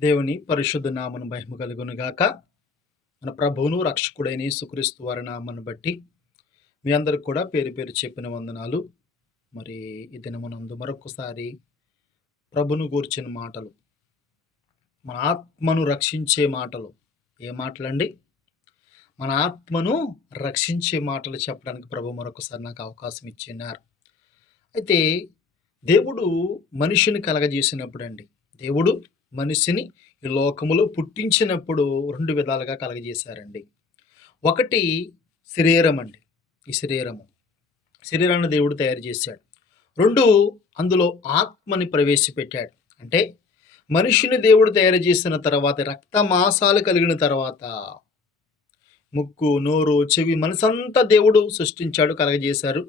దేవుని పరిశుద్ధ నామను మహిమ కలుగును గాక. మన ప్రభువును రక్షకుడైన యేసుక్రీస్తు వారి నామమును బట్టి మీ అందరికి కూడా పేరు పేరు చెప్పిన వందనాలు. మరి ఈ దినమునందు మరొకసారి ప్రభును గూర్చిన మాటలు, మన ఆత్మను రక్షించే మాటలు. ఏ మాటలండి? మన ఆత్మను రక్షించే మాటలు చెప్పడానికి ప్రభు మరొకసారి నాకు అవకాశం ఇచ్చినారు. అయితే దేవుడు మనిషిని కలగజేసినప్పుడండి, దేవుడు మనిషిని ఈ లోకములో పుట్టించినప్పుడు 2 విధాలుగా కలగజేశారండి. ఒకటి శరీరం అండి. ఈ శరీరాన్ని దేవుడు తయారు చేశాడు. 2 అందులో ఆత్మని ప్రవేశపెట్టాడు. అంటే మనిషిని దేవుడు తయారు చేసిన తర్వాత, రక్త మాంసాలు కలిగిన తర్వాత, ముక్కు, నోరు, చెవి, మనసంతా దేవుడు సృష్టించాడు, కలగజేశారు.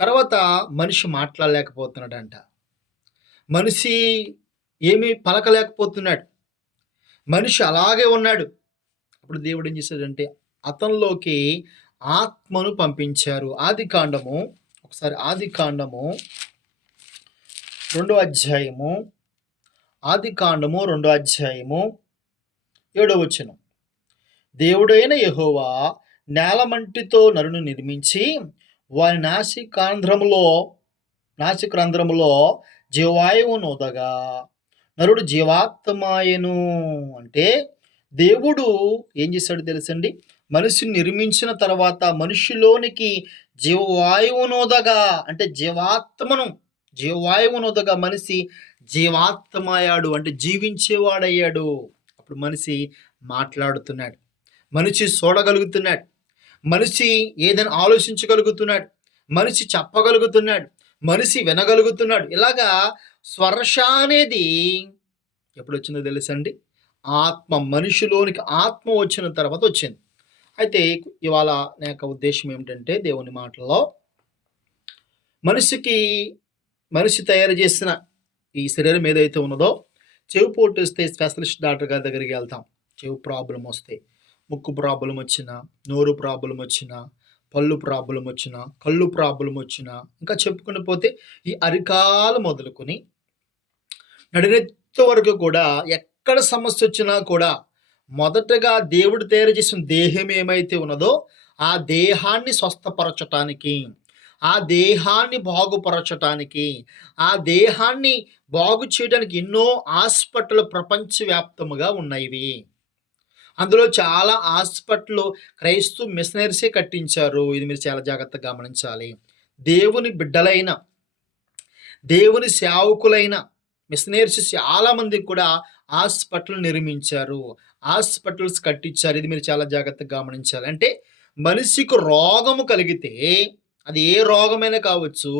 తర్వాత మనిషి మాట్లాడలేకపోతున్నాడంట. మనిషి ఏమీ పలకలేకపోతున్నాడు. మనిషి అలాగే ఉన్నాడు. అప్పుడు దేవుడు ఏం చేశాడంటే అతనిలోకి ఆత్మను పంపించారు. ఆదికాండము 2 అధ్యాయము, ఆదికాండము 2 అధ్యాయము 7వ వచనం. దేవుడైన యెహోవా నేలమంటితో నరుని నిర్మించి వారి నాసికాంధ్రములో జీవాయువును ఊదగా నరుడు జీవాత్మాయెను. అంటే దేవుడు ఏం చేశాడు తెలుసండి? మనిషిని నిర్మించిన తర్వాత మనిషిలోనికి జీవవాయువునోదగా, అంటే జీవవాయువునోదగా మనిషి జీవాత్మయ్యాడు, అంటే జీవించేవాడయ్యాడు. అప్పుడు మనిషి మాట్లాడుతున్నాడు, మనిషి చూడగలుగుతున్నాడు, మనిషి ఏదైనా ఆలోచించగలుగుతున్నాడు, మనిషి చెప్పగలుగుతున్నాడు, మనిషి వినగలుగుతున్నాడు. ఇలాగా స్పర్శ అనేది ఎప్పుడు వచ్చిందో తెలుసండి? మనిషిలోనికి ఆత్మ వచ్చిన తర్వాత వచ్చింది. అయితే ఇవాళ నా యొక్క ఉద్దేశం ఏమిటంటే, దేవుని మాటల్లో మనిషి తయారు చేసిన ఈ శరీరం ఏదైతే ఉన్నదో, చెవి పోటు వస్తే స్పెషలిస్ట్ డాక్టర్ గారి దగ్గరికి వెళ్తాం. చెవి ప్రాబ్లం వస్తే, ముక్కు ప్రాబ్లం వచ్చినా, నోరు ప్రాబ్లం వచ్చినా, పళ్ళు ప్రాబ్లం వచ్చినా, కళ్ళు ప్రాబ్లం వచ్చినా, ఇంకా చెప్పుకుని పోతే ఈ అరికాలు మొదలుకొని నడినెత్తి వరకు కూడా ఎక్కడ సమస్య వచ్చినా కూడా మొదటగా దేవుడు తయారు చేసిన దేహం ఏమైతే ఉన్నదో ఆ దేహాన్ని స్వస్థపరచటానికి, ఆ దేహాన్ని బాగుపరచటానికి, ఆ దేహాన్ని బాగు చేయడానికి ఎన్నో హాస్పిటల్ ప్రపంచవ్యాప్తముగా ఉన్నాయి. అందులో చాలా హాస్పిటల్ క్రైస్తవ మిషనరీసే కట్టించారు. ఇది మీరు చాలా జాగ్రత్తగా గమనించాలి. దేవుని బిడ్డలైన, దేవుని సేవకులైన మిషనరీస్ చాలామంది కూడా హాస్పిటల్ నిర్మించారు, హాస్పిటల్స్ కట్టించారు. ఇది మీరు చాలా జాగ్రత్తగా గమనించాలి. అంటే మనిషికి రోగము కలిగితే, అది ఏ రోగమైనా కావచ్చు,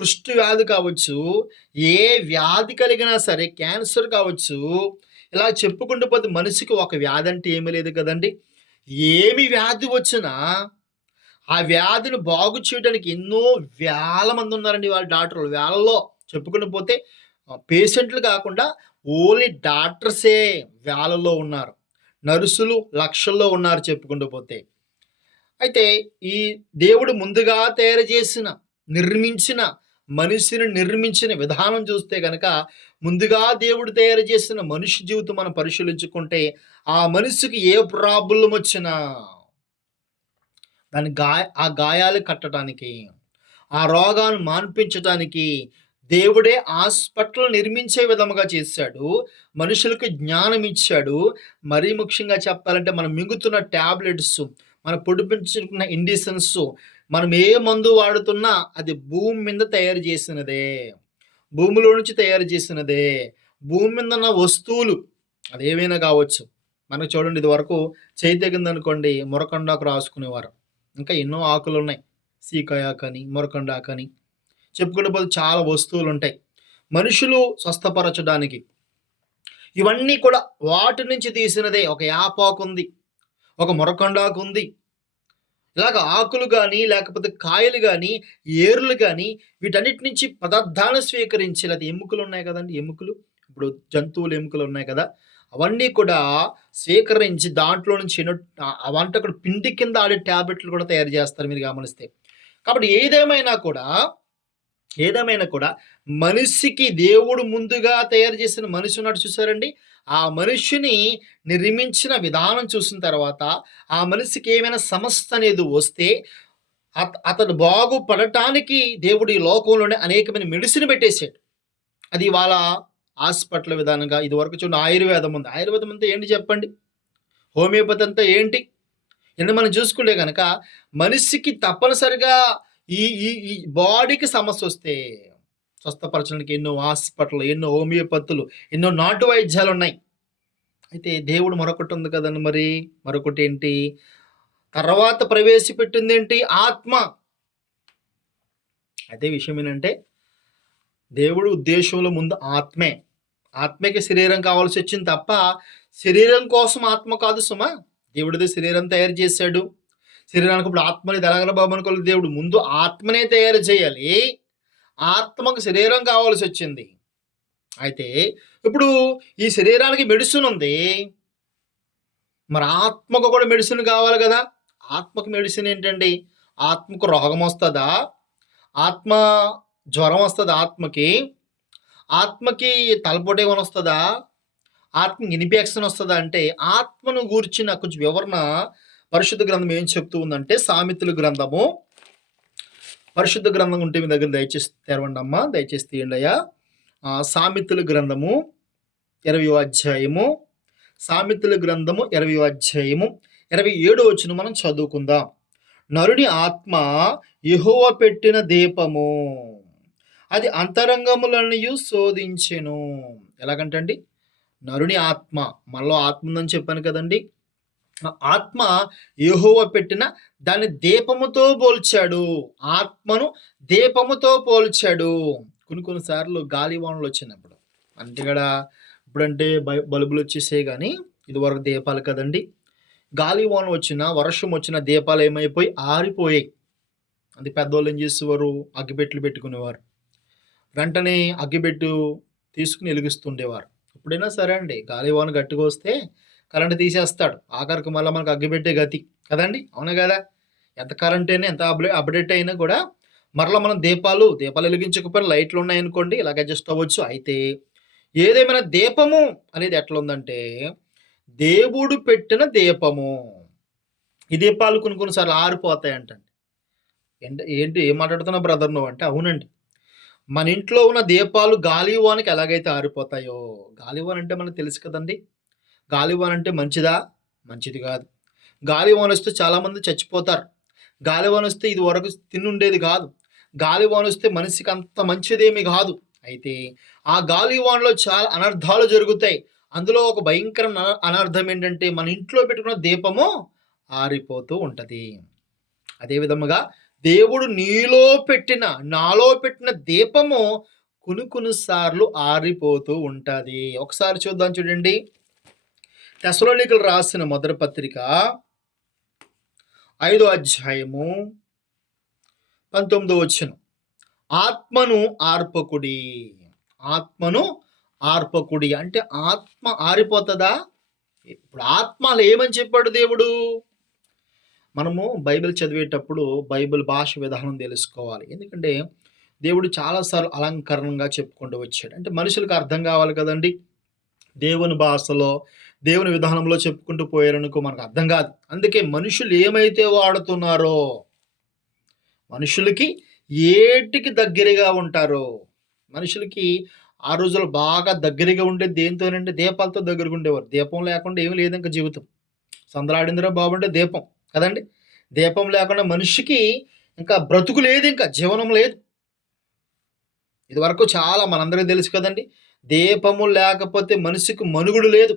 కుష్టు వ్యాధి కావచ్చు, ఏ వ్యాధి కలిగినా సరే, క్యాన్సర్ కావచ్చు, ఇలా చెప్పుకుంటూ పోతే మనిషికి ఒక వ్యాధి అంటే ఏమీ లేదు కదండి. ఏమి వ్యాధి వచ్చినా ఆ వ్యాధిని బాగు చేయడానికి ఎన్నో వేల మంది ఉన్నారండి వాళ్ళ డాక్టర్లు. వేలల్లో చెప్పుకుంటూ పోతే పేషెంట్లు కాకుండా ఓన్లీ డాక్టర్సే వేలల్లో ఉన్నారు, నర్సులు లక్షల్లో ఉన్నారు చెప్పుకుంటూ పోతే. అయితే ఈ దేవుడు ముందుగా తయారు చేసిన, మనిషిని నిర్మించిన విధానం చూస్తే గనక, ముందుగా దేవుడు తయారు చేసిన మనిషి జీవితం మనం పరిశీలించుకుంటే, ఆ మనిషికి ఏ ప్రాబ్లం వచ్చినా ఆ గాయాలు కట్టడానికి, ఆ రోగాన్ని మాన్పించడానికి దేవుడే హాస్పిటల్ నిర్మించే విధముగా చేశాడు. మనుషులకు జ్ఞానం ఇచ్చాడు. మరీ ముఖ్యంగా చెప్పాలంటే మనం మింగుతున్న టాబ్లెట్స్, మనం పొడిపించుకున్న ఇండిషన్స్, మనం ఏ మందు వాడుతున్నా అది భూమి మీద తయారు చేసినదే, భూమిలో నుంచి తయారు చేసినదే. భూమి మీద ఉన్న వస్తువులు అది ఏమైనా కావచ్చు. మనకు చూడండి, ఇది వరకు చేయి తెగిందనుకోండి మురకండాకు రాసుకునేవారు. ఇంకా ఎన్నో ఆకులు ఉన్నాయి, సీకాయ ఆకని, మురకండ ఆకని, చెప్పుకుంటే పోతే చాలా వస్తువులు ఉంటాయి మనుషులు స్వస్థపరచడానికి. ఇవన్నీ కూడా వాటి నుంచి తీసినదే. ఒక యాపాకు ఉంది, ఒక మురకండాకు ఉంది. ఇలాగ ఆకులు కానీ, లేకపోతే కాయలు కానీ, ఏర్లు కానీ, వీటన్నిటి నుంచి పదార్థాలను స్వీకరించి, లేదా ఎముకలు ఉన్నాయి కదండి, ఎముకలు, ఇప్పుడు జంతువులు ఎముకలు ఉన్నాయి కదా, అవన్నీ కూడా స్వీకరించి దాంట్లో నుంచి అవంటే అక్కడ పిండి కింద ఆడే ట్యాబ్లెట్లు కూడా తయారు చేస్తారు మీరు గమనిస్తే. కాబట్టి ఏదేమైనా కూడా ఏదేమైనా కూడా మనిషికి దేవుడు ముందుగా తయారు చేసిన మనిషి ఉన్నాడు చూసారండి. ఆ మనిషిని నిర్మించిన విధానం చూసిన తర్వాత, ఆ మనిషికి ఏమైనా సమస్య అనేది వస్తే అతడు బాగుపడటానికి దేవుడు ఈ లోకంలోనే అనేకమైన మెడిసిన్ పెట్టేసాడు. అది ఇవాళ హాస్పిటల్ విధానంగా ఇదివరకు చూడండి ఆయుర్వేదం ఉంది. ఆయుర్వేదం అంతా ఏంటి చెప్పండి? హోమియోపతి అంతా ఏంటి? ఇన్ని మనం చూసుకుంటే గనక మనిషికి తప్పనిసరిగా ఈ ఈ ఈ బాడీకి సమస్యొస్తే స్వస్థపరచడానికి ఎన్నో హాస్పిటల్, ఎన్నో హోమియోపతులు, ఎన్నో నాటు వైద్యాలున్నాయి. అయితే దేవుడు మరొకటి ఉంది కదండీ మరి. మరొకటేంటి? తర్వాత ప్రవేశపెట్టిందేంటి? ఆత్మ. అదే విషయం ఏంటంటే దేవుడు ఉద్దేశంలో ముందు ఆత్మే. ఆత్మకి శరీరం కావాల్సొచ్చింది తప్ప, శరీరం కోసం ఆత్మ కాదు సుమా. దేవుడిదే శరీరం తయారు చేశాడు. శరీరానికి ఇప్పుడు ఆత్మ అనేది ఎలాగ బాబు అనుకోలేదు దేవుడు. ముందు ఆత్మనే తయారు చేయాలి. ఆత్మకు శరీరం కావాల్సొచ్చింది. అయితే ఇప్పుడు ఈ శరీరానికి మెడిసిన్ ఉంది. మరి ఆత్మకు కూడా మెడిసిన్ కావాలి కదా! ఆత్మకు మెడిసిన్ ఏంటండి? ఆత్మకు రోగం వస్తదా? ఆత్మ జ్వరం వస్తదా ఆత్మకి? ఆత్మకి తలపోటు ఏమైనా వస్తదా? ఆత్మకి ఇన్ఫెక్షన్ వస్తదా అంటే, ఆత్మను గూర్చిన కొంచెం వివరణ పరిశుద్ధ గ్రంథం ఏం చెప్తూ ఉందంటే, సామెతల గ్రంథము, పరిశుద్ధ గ్రంథం ఉంటే మీ దగ్గర దయచేసి తెరవండమ్మా. దయచేసి తీయండయ్యా. సామెతల గ్రంథము 20వ అధ్యాయము, సామెతల గ్రంథము 20వ అధ్యాయము 27వ వచనం మనం చదువుకుందాం. నరుని ఆత్మ యెహోవా పెట్టిన దీపము, అది అంతరంగములన్నయు శోధించెను. ఎలాగంటండి? నరుని ఆత్మ, మనలో ఆత్మ ఉందని చెప్పాను కదండి. ఆత్మ యెహోవా పెట్టిన దాన్ని దీపముతో పోల్చాడు. ఆత్మను దీపముతో పోల్చాడు. కొన్ని సార్లు గాలివానలు వచ్చినప్పుడు అంటే ఇక్కడ ఇప్పుడంటే బల్బులు వచ్చేసాయి కానీ ఇదివరకు దీపాలు కదండి. గాలివాన వచ్చిన, వర్షం వచ్చిన దీపాలు ఏమైపోయి ఆరిపోయాయి. అది పెద్దోళ్ళు ఏం చేసేవారు? అగ్గిపెట్టెలు పెట్టుకునేవారు. వెంటనే అగ్గిపెట్టు తీసుకుని వెలిగిస్తుండేవారు. ఎప్పుడైనా సరే అండి గాలివాన గట్టిగా వస్తే కరెంట్ తీసేస్తాడు. ఆఖరికి మళ్ళీ మనకు అగ్గిపెట్టే గతి కదండి. అవునా కదా? ఎంత కరెంట్ అయినా ఎంత అప్డేట్ అయినా కూడా మరలా మనం దీపాలు వెలిగించకపోయినా లైట్లు ఉన్నాయనుకోండి ఇలాగ అడ్జస్ట్ అవ్వచ్చు. అయితే ఏదేమైనా దీపము అనేది ఎట్లా ఉందంటే దేవుడు పెట్టిన దీపము. ఈ దీపాలు కొన్నిసార్లు ఆరిపోతాయంటండి. ఏంటి ఏం మాట్లాడుతున్నావు బ్రదర్ నువ్వు అంటే, అవునండి. మన ఇంట్లో ఉన్న దీపాలు గాలివానకి ఎలాగైతే ఆరిపోతాయో, గాలివాన అంటే మనకు తెలుసు కదండి. గాలివాన అంటే మంచిదా? మంచిది కాదు. గాలివాన వస్తే చాలామంది చచ్చిపోతారు. గాలివాన వస్తే ఇది వరకు తినుండేది కాదు. గాలివాన వస్తే మనిషికి అంత మంచిదేమీ కాదు. అయితే ఆ గాలివానలో చాలా అనర్థాలు జరుగుతాయి. అందులో ఒక భయంకరమైన అనర్థం ఏంటంటే మన ఇంట్లో పెట్టుకున్న దీపము ఆరిపోతూ ఉంటది. అదే విధముగా దేవుడు నాలో పెట్టిన దీపము కొన్ని సార్లు ఆరిపోతూ ఉంటది. ఒకసారి చూద్దాం చూడండి. తెస్సలోనికలు రాసిన మొదటి పత్రిక 5వ అధ్యాయము 19వ వచనం. ఆత్మను ఆర్పకుడి. ఆత్మను ఆర్పకుడి అంటే ఆత్మ ఆరిపోతుందా? ఇప్పుడు ఆత్మలు ఏమని చెప్పాడు దేవుడు? మనము బైబిల్ చదివేటప్పుడు బైబిల్ భాష విధానం తెలుసుకోవాలి. ఎందుకంటే దేవుడు చాలాసార్లు అలంకరణంగా చెప్పుకుంటూ వచ్చాడు. అంటే మనుషులకు అర్థం కావాలి కదండి. దేవుని భాషలో, దేవుని విధానంలో చెప్పుకుంటూ పోయారనుకో మనకు అర్థం కాదు. అందుకే మనుషులు ఏమైతే వాడుతున్నారో, మనుషులకి ఏటికి దగ్గరగా ఉంటారో, మనుషులకి ఆ రోజుల్లో బాగా దగ్గరగా ఉండేది దేనితోనంటే దీపాలతో దగ్గరగా ఉండేవారు. దీపం లేకుండా ఏమి లేదు ఇంకా జీవితం. సందలాడిందిరా బాబు అంటే దీపం కదండి. దీపం లేకుండా మనిషికి ఇంకా బ్రతుకు లేదు, ఇంకా జీవనం లేదు. ఇదివరకు చాలా మనందరికీ తెలుసు కదండి. దీపము లేకపోతే మనిషికి మనుగుడు లేదు.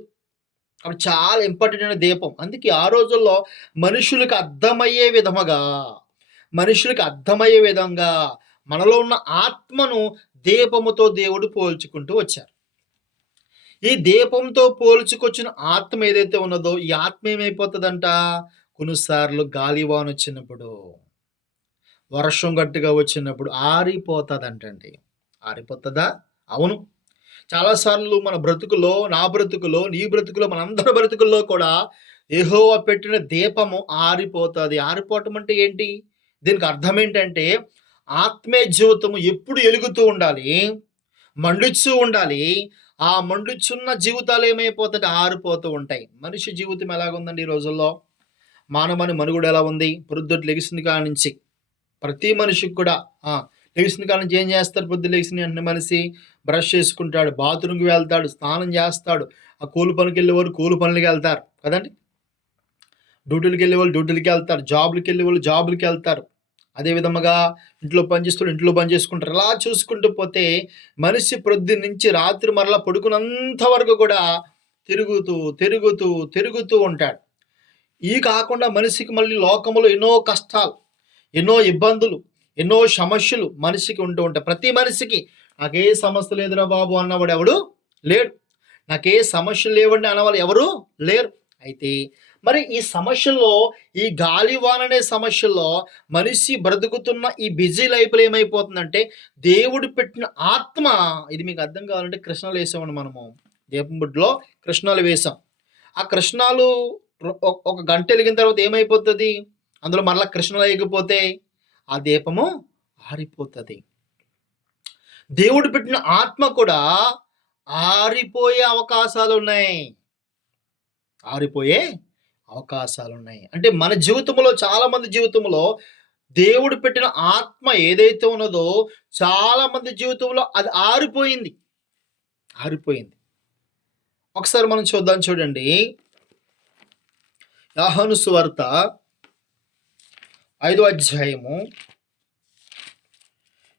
అప్పుడు చాలా ఇంపార్టెంట్ అయిన దీపం. అందుకే ఆ రోజుల్లో మనుషులకు అర్థమయ్యే విధంగా మనలో ఉన్న ఆత్మను దీపముతో దేవుడు పోల్చుకుంటూ వచ్చారు. ఈ దీపంతో పోల్చుకొచ్చిన ఆత్మ ఏదైతే ఉన్నదో ఈ ఆత్మ ఏమైపోతుందంట? కొన్నిసార్లు గాలివాన వచ్చినప్పుడు, వర్షం గట్టిగా వచ్చినప్పుడు ఆరిపోతుందంటండి. ఆరిపోతుందా? అవును. చాలాసార్లు మన బ్రతుకులో, నా బ్రతుకులో, నీ బ్రతుకులో, మనందరి బ్రతుకుల్లో కూడా యెహోవా పెట్టిన దీపము ఆరిపోతుంది. ఆరిపోవటం అంటే ఏంటి? దీనికి అర్థం ఏంటంటే ఆత్మీయ జీవితము ఎప్పుడు ఎలుగుతూ ఉండాలి, మండుచూ ఉండాలి. ఆ మండుచున్న జీవితాలు ఏమైపోతాయి, ఆరిపోతూ ఉంటాయి. మనిషి జీవితం ఎలాగుందండి ఈ రోజుల్లో? మానవుని మనుగడ ఎలా ఉంది? పొద్దుట లెగిసిన కాడ నుంచి ప్రతి మనిషికి కూడా లెగిసిన కాడ నుంచి ఏం చేస్తారు? పొద్దున్న లెగిసిన వెంటనే మనిషి బ్రష్ చేసుకుంటాడు, బాత్రూమ్‌కి వెళ్తాడు, స్నానం చేస్తాడు. ఆ కూలి పనికెళ్ళేవారు కూలి పనులకి వెళ్తారు కదండీ! డ్యూటీలకెళ్ళేవాళ్ళు డ్యూటీలకెళ్తారు. జాబ్‌లకెళ్ళేవాళ్ళు జాబ్‌లకెళ్తారు. అదే విధముగా ఇంట్లో పని చేసేవాళ్ళు ఇంట్లో పని చేసుకుంటారు. ఇలా చూసుకుంటూ పోతే మనిషి ప్రొద్దున్నుంచి రాత్రి మరలా పడుకున్నంత వరకు కూడా తిరుగుతూ, తిరుగుతూ, తిరుగుతూ ఉంటాడు. ఇయి కాకుండా మనిషికి మళ్ళీ లోకంలో ఎన్నో కష్టాలు, ఎన్నో ఇబ్బందులు, ఎన్నో సమస్యలు మనిషికి ఉంటూ ఉంటాయి. ప్రతి మనిషికి నాకే సమస్య లేదురా బాబు అన్నవాడు ఎవడు లేడు. నాకే సమస్యలు లేవండి అన్నవాళ్ళు ఎవరు లేరు. అయితే మరి ఈ సమస్యల్లో, ఈ గాలివాన అనే సమస్యల్లో మనిషి బ్రతుకుతున్న ఈ బిజీ లైఫ్‌లో ఏమైపోతుందంటే, దేవుడు పెట్టిన ఆత్మ, ఇది మీకు అర్థం కావాలంటే కృష్ణాలు వేసామండి మనము. దీపం బుడ్డిలో కృష్ణాలు వేసాం. ఆ కృష్ణాలు ఒక గంట ఎలిగిన తర్వాత ఏమైపోతది? అందులో మరలా కృష్ణాలు ఎగిపోతే ఆ దీపము ఆరిపోతది. దేవుడు పెట్టిన ఆత్మ కూడా ఆరిపోయే అవకాశాలున్నాయి. ఆరిపోయే అవకాశాలున్నాయి. అంటే మన జీవితంలో చాలామంది జీవితంలో దేవుడు పెట్టిన ఆత్మ ఏదైతే ఉన్నదో చాలామంది జీవితంలో అది ఆరిపోయింది. ఆరిపోయింది. ఒకసారి మనం చూద్దాం చూడండి. యోహాను సువార్త 5వ అధ్యాయము.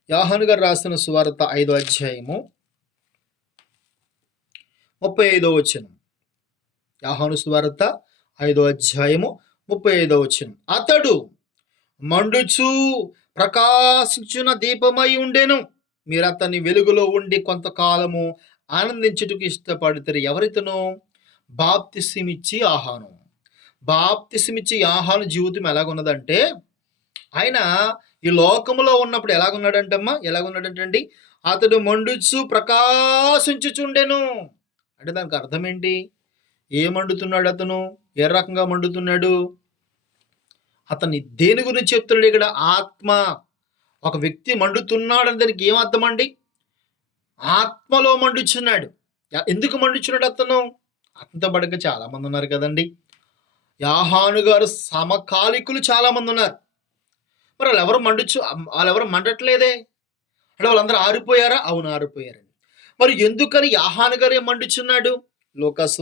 యోహాను గారు రాసిన సువార్త 5వ అధ్యాయము 35వ వచనం. యోహాను సువార్త 5వ అధ్యాయము 35వ వచనం. అతడు మండుచు ప్రకాశించున్న దీపమై ఉండెను. మీరు అతని వెలుగులో ఉండి కొంతకాలము ఆనందించుటకు ఇష్టపడతారు. ఎవరితను? బాప్తిసమిచ్చి ఆహాను. బాప్తిసమిచ్చి ఆహాను జీవితం ఎలాగున్నదంటే, ఆయన ఈ లోకములో ఉన్నప్పుడు ఎలాగున్నాడంటమ్మా? ఎలాగున్నాడంటండి? అతడు మండుచు ప్రకాశించుచుండెను. అంటే దానికి అర్థం ఏంటి? ఏ మండుతున్నాడు అతను? ఏ రకంగా మండుతున్నాడు? అతన్ని దేని గురించి చెప్తున్నాడు ఇక్కడ? ఆత్మ. ఒక వ్యక్తి మండుతున్నాడని దానికి ఏం అర్థం అండి? ఆత్మలో మండుచున్నాడు. ఎందుకు మండుచున్నాడు అతను? అతనితో పాటుగా చాలా మంది ఉన్నారు కదండి. యోహాను గారు సమకాలికులు చాలా మంది ఉన్నారు. మరి వాళ్ళెవరు మండట్లేదే? అంటే వాళ్ళందరూ ఆరిపోయారా? అవును, ఆరిపోయారండి. మరి ఎందుకని యోహాను గారే మండుచున్నాడు? లూకాసు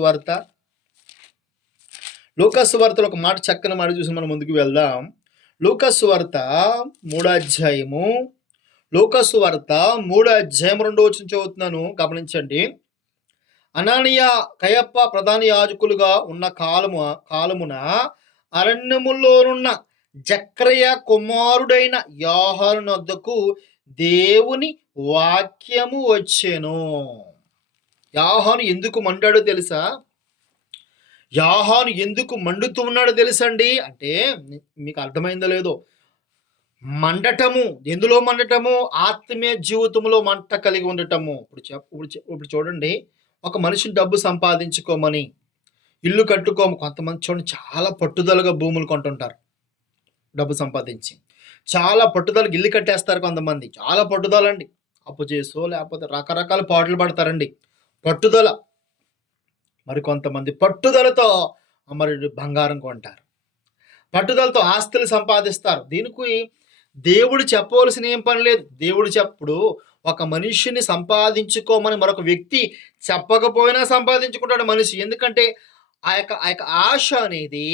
వార్తలో ఒక మాట, చక్కని మాట చూసి మనం ముందుకు వెళ్దాం. లూకాసు వార్త 3వ అధ్యాయము. లూకాసు వార్త 3వ అధ్యాయం 2వ వచనం చదువుతున్నాను, గమనించండి. అననీయ కయప్ప ప్రధాన యాజకులుగా ఉన్న కాలమున అరణ్యములోనున్న జక్రయ కుమారుడైన యోహాను వద్దకు దేవుని వాక్యము వచ్చెను. యోహాను ఎందుకు మండాడో తెలుసా? యోహాను ఎందుకు మండుతూ ఉన్నాడో తెలుసండి? అంటే మీకు అర్థమైందో లేదో, మండటము, ఎందులో మండటము? ఆత్మీయ జీవితంలో మంట కలిగి ఉండటము. ఇప్పుడు చూడండి, ఒక మనిషిని డబ్బు సంపాదించుకోమని, ఇల్లు కొంతమంది చూడండి చాలా పట్టుదలగా భూములు కొంటుంటారు డబ్బు సంపాదించి. చాలా పట్టుదలగా ఇల్లు కట్టేస్తారు కొంతమంది. చాలా పట్టుదలండి. అప్పు చేసో లేకపోతే రకరకాల పాటలు పడతారండి. పట్టుదల. మరి కొంతమంది పట్టుదలతో మరి బంగారం కొంటారు. పట్టుదలతో ఆస్తులు సంపాదిస్తారు. దీనికి దేవుడు చెప్పవలసిన ఏం పని లేదు. దేవుడు చెప్పుడు ఒక మనిషిని సంపాదించుకోమని మరొక వ్యక్తి చెప్పకపోయినా సంపాదించుకుంటాడు మనిషి. ఎందుకంటే ఆ యొక్క ఆశ అనేది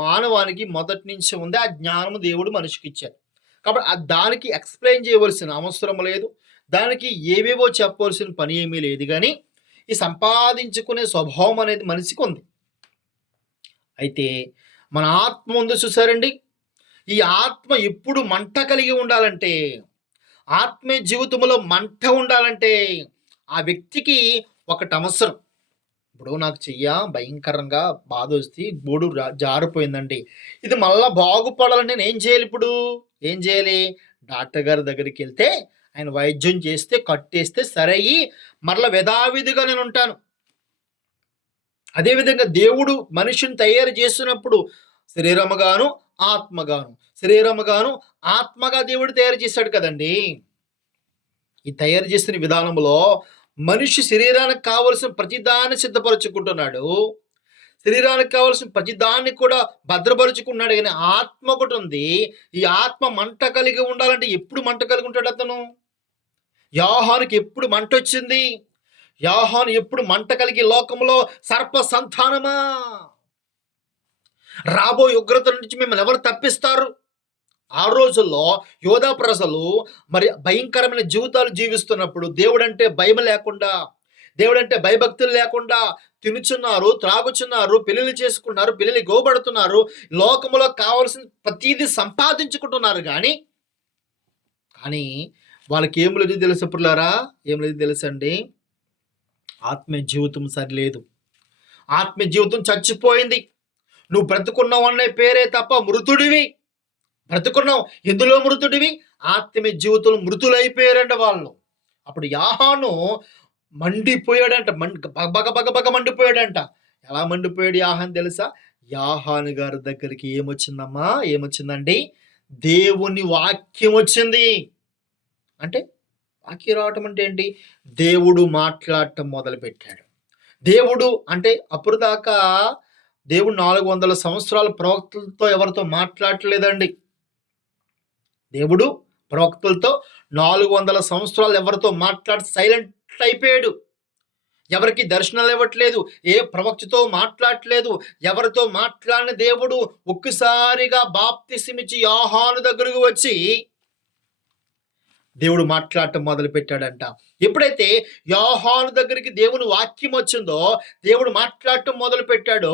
మానవానికి మొదటి నుంచి ఉంది. ఆ జ్ఞానము దేవుడు మనిషికి ఇచ్చాడు. కాబట్టి దానికి ఎక్స్ప్లెయిన్ చేయవలసిన అవసరం లేదు. దానికి ఏవేవో చెప్పవలసిన పని ఏమీ లేదు. కానీ ఈ సంపాదించుకునే స్వభావం అనేది మనిషికి ఉంది. అయితే మన ఆత్మ ఉందో చూసారండి. ఈ ఆత్మ ఎప్పుడు మంట కలిగి ఉండాలంటే, ఆత్మీయ జీవితంలో మంట ఉండాలంటే ఆ వ్యక్తికి ఒకటి అవసరం. ఇప్పుడు నాకు భయంకరంగా బాధ వస్తే గూడు జారిపోయిందండి. ఇది మళ్ళా బాగుపడాలంటే నేను ఏం చేయాలి? ఇప్పుడు ఏం చేయాలి? డాక్టర్ గారి దగ్గరికి వెళ్తే ఆయన వైద్యం చేస్తే, కట్టేస్తే సరయ్యి మరలా యథావిధిగా నేను ఉంటాను. అదేవిధంగా దేవుడు మనిషిని తయారు చేస్తున్నప్పుడు శరీరముగాను ఆత్మగాను. శరీరముగాను ఆత్మగా దేవుడు తయారు చేశాడు కదండి. ఈ తయారు చేసిన విధానంలో మనిషి శరీరానికి కావలసిన ప్రతిదాన్ని సిద్ధపరచుకుంటున్నాడు. శరీరానికి కావలసిన ప్రతిదాన్ని కూడా భద్రపరుచుకున్నాడు. కానీ ఆత్మ ఒకటి ఉంది. ఈ ఆత్మ మంట కలిగి ఉండాలంటే ఎప్పుడు మంట కలిగి ఉంటాడు అతను? యోహానుకి ఎప్పుడు మంట వచ్చింది? యోహాను ఎప్పుడు మంట కలిగి లోకంలో సర్ప సంతానమా, రాబోయే ఉగ్రత నుంచి మిమ్మల్ని ఎవరు తప్పిస్తారు? ఆ రోజుల్లో యోధా ప్రజలు మరి భయంకరమైన జీవితాలు జీవిస్తున్నప్పుడు దేవుడంటే భయం లేకుండా, దేవుడంటే భయభక్తులు లేకుండా తినుచున్నారు, త్రాగుచున్నారు, పెళ్లిళ్ళు చేసుకున్నారు, పెళ్లి గోబడుతున్నారు, లోకములో కావలసిన ప్రతీది సంపాదించుకుంటున్నారు. కానీ కానీ వాళ్ళకి ఏం లేదు తెలుసు పిల్లరా, ఏం లేదు తెలుసండి, ఆత్మీయ జీవితం సరిలేదు. ఆత్మీయ జీవితం చచ్చిపోయింది. నువ్వు బ్రతుకున్నావు అనే పేరే తప్ప మృతుడివి. బ్రతుకున్నావు, ఎందులో మృతుడివి? ఆత్మీయ జీవితంలో మృతులైపోయారంట వాళ్ళు. అప్పుడు యోహాను మండిపోయాడంట, బగ బగ బగ మండిపోయాడంట. ఎలా మండిపోయాడు యోహాను తెలుసా? యోహాను గారి దగ్గరికి ఏమొచ్చిందమ్మా, ఏమొచ్చిందండి? దేవుని వాక్యం వచ్చింది. అంటే వాక్యం రావటం అంటే ఏంటి? దేవుడు మాట్లాడటం మొదలుపెట్టాడు. దేవుడు అంటే అప్పుడు దాకా దేవుడు 400 సంవత్సరాల ప్రవక్తలతో ఎవరితో మాట్లాడలేదండి. దేవుడు ప్రవక్తలతో 400 సంవత్సరాలు ఎవరితో సైలెంట్ అయిపోయాడు. ఎవరికి దర్శనాలు ఇవ్వట్లేదు, ఏ ప్రవక్తతో మాట్లాడట్లేదు. ఎవరితో మాట్లాడిన దేవుడు ఒక్కసారిగా బాప్తిసమిచ్చి యోహాను దగ్గరకు వచ్చి దేవుడు మాట్లాడటం మొదలు పెట్టాడంట. ఎప్పుడైతే యోహాను దగ్గరికి దేవుని వాక్యం వచ్చిందో, దేవుడు మాట్లాడటం మొదలు పెట్టాడో,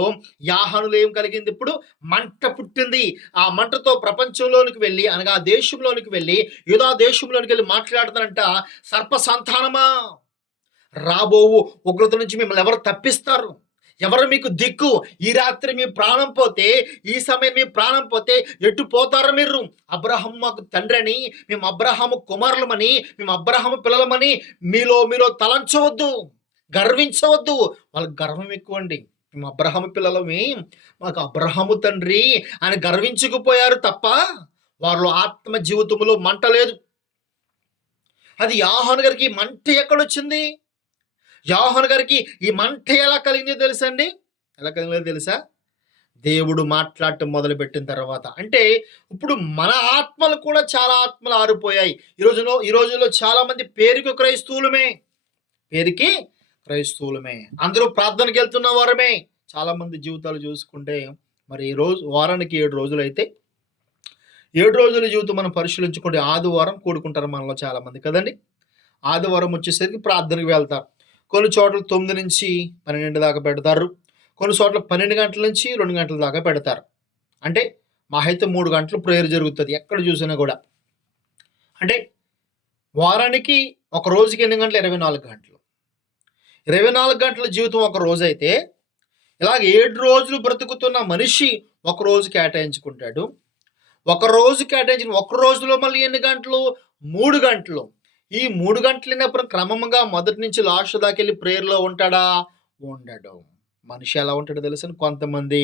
యోహానులో ఏం కలిగింది? ఇప్పుడు మంట పుట్టింది. ఆ మంటతో ప్రపంచంలోనికి వెళ్ళి, అనగా దేశంలోనికి వెళ్ళి, యూదా దేశంలోనికి వెళ్ళి మాట్లాడుతానంట, సర్ప సంతానమా, రాబోవు ఉగ్రత నుంచి మిమ్మల్ని ఎవరు తప్పిస్తారు? ఎవరు మీకు దిక్కు? ఈ రాత్రి మీ ప్రాణం పోతే, ఈ సమయం మీ ప్రాణం పోతే ఎటు పోతారు మీరు? అబ్రహాము మాకు తండ్రి అని, మేము అబ్రహాము కుమారులమని, మేము అబ్రహాము పిల్లలమని మీలో తలంచవద్దు, గర్వించవద్దు. వాళ్ళకి గర్వం ఎక్కువ అండి. మేము అబ్రహాము పిల్లలమి, మాకు అబ్రహాము తండ్రి అని గర్వించుకుపోయారు తప్ప వారిలో ఆత్మ జీవితంలో మంట లేదు. అది యోహాను గారికి మంట ఎక్కడొచ్చింది? యోహాను గారికి ఈ మంట ఎలా కలిగిందో తెలుసా అండి? ఎలా కలిగిందో తెలుసా? దేవుడు మాట్లాడటం మొదలుపెట్టిన తర్వాత. అంటే ఇప్పుడు మన ఆత్మలు కూడా చాలా ఆత్మలు ఆరిపోయాయి. ఈ రోజుల్లో చాలా మంది పేరుకి క్రైస్తవులమే, అందరూ ప్రార్థనకి వెళ్తున్న వారమే. చాలా మంది జీవితాలు చూసుకుంటే మరి ఈ రోజు వారానికి 7 రోజులు అయితే 7 రోజుల జీవితం మనం పరిశీలించుకుంటే ఆదివారం కూడుకుంటారు మనలో చాలా మంది కదండి. ఆదివారం వచ్చేసరికి ప్రార్థనకు వెళ్తారు. కొన్ని చోట్ల 9 నుంచి 12 దాకా పెడతారు. కొన్ని చోట్ల 12 గంటల నుంచి 2 గంటల దాకా పెడతారు. అంటే మా అయితే 3 గంటలు ప్రేయర్ జరుగుతుంది ఎక్కడ చూసినా కూడా. అంటే వారానికి ఒక రోజుకి ఎన్ని గంటలు? 24 గంటలు. 24 గంటల జీవితం ఒక రోజు అయితే, ఇలాగ 7 రోజులు బ్రతుకుతున్న మనిషి ఒక రోజు కేటాయించుకుంటాడు. ఒక రోజు కేటాయించిన ఒక రోజులో మళ్ళీ ఎన్ని గంటలు? 3 గంటలు. ఈ 3 గంటలైనప్పుడు క్రమంగా మొదటి నుంచి లాస్ట్ దాకా వెళ్ళి ప్రేయర్లో ఉంటాడా? ఉండడు. మనిషి ఎలా ఉంటాడో తెలుసా? కొంతమంది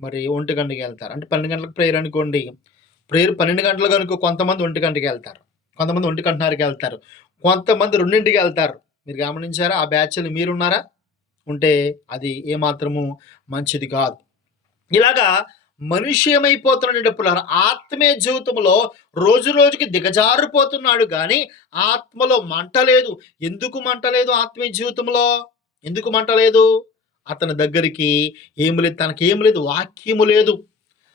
మరి 1 గంటకి వెళ్తారు. అంటే 12 గంటలకు ప్రేయర్ అనుకోండి. ప్రేయర్ 12 గంటలకు అనుకో, కొంతమంది 1 గంటకి వెళ్తారు, కొంతమంది 1:30కి వెళ్తారు, కొంతమంది 2ంటికి వెళ్తారు. మీరు గమనించారా? ఆ బ్యాచ్లు మీరున్నారా? ఉంటే అది ఏమాత్రము మంచిది కాదు. ఇలాగా మనిషి ఏమైపోతున్నాడు? ఆత్మీయ జీవితంలో రోజు రోజుకి దిగజారిపోతున్నాడు. కానీ ఆత్మలో మంట లేదు. ఎందుకు మంట లేదు ఆత్మీయ జీవితంలో? ఎందుకు మంట లేదు? అతని దగ్గరికి ఏమి లేదు, తనకేమి లేదు, వాక్యము లేదు.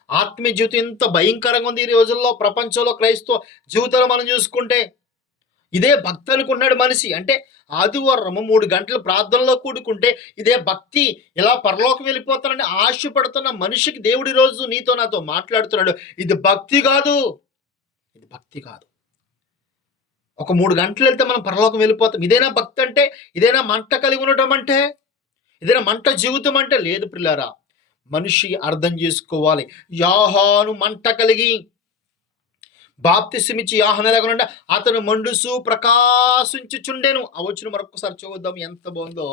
ఆత్మీయ జీవితం ఎంత భయంకరంగా ఉంది ఈ రోజుల్లో. ప్రపంచంలో క్రైస్తవ జీవితంలో మనం చూసుకుంటే ఇదే భక్తి అనుకున్నాడు మనిషి. అంటే ఆదివారం 3 గంటలు ప్రార్థనలో కూడుకుంటే ఇదే భక్తి, ఇలా పరలోకం వెళ్ళిపోతానని ఆశపడుతున్న మనిషికి దేవుడి రోజు నీతో నాతో మాట్లాడుతున్నాడు. ఇది భక్తి కాదు, ఇది భక్తి కాదు. ఒక 3 గంటలు వెళ్తే మనం పరలోకం వెళ్ళిపోతాం. ఇదేనా భక్తి అంటే? ఇదేనా మంట కలిగి ఉండటం అంటే? ఇదేనా మంట జీవితం అంటే? లేదు పిల్లారా. మనిషి అర్థం చేసుకోవాలి. యోహాను మంట కలిగి బాప్తిసమిచ్చి యోహాను ఎలాగనంటే అతను మండుసు ప్రకాశించుచుండెను. ఆ వచ్చిన మరొకసారి చూద్దాం ఎంత బాగుందో.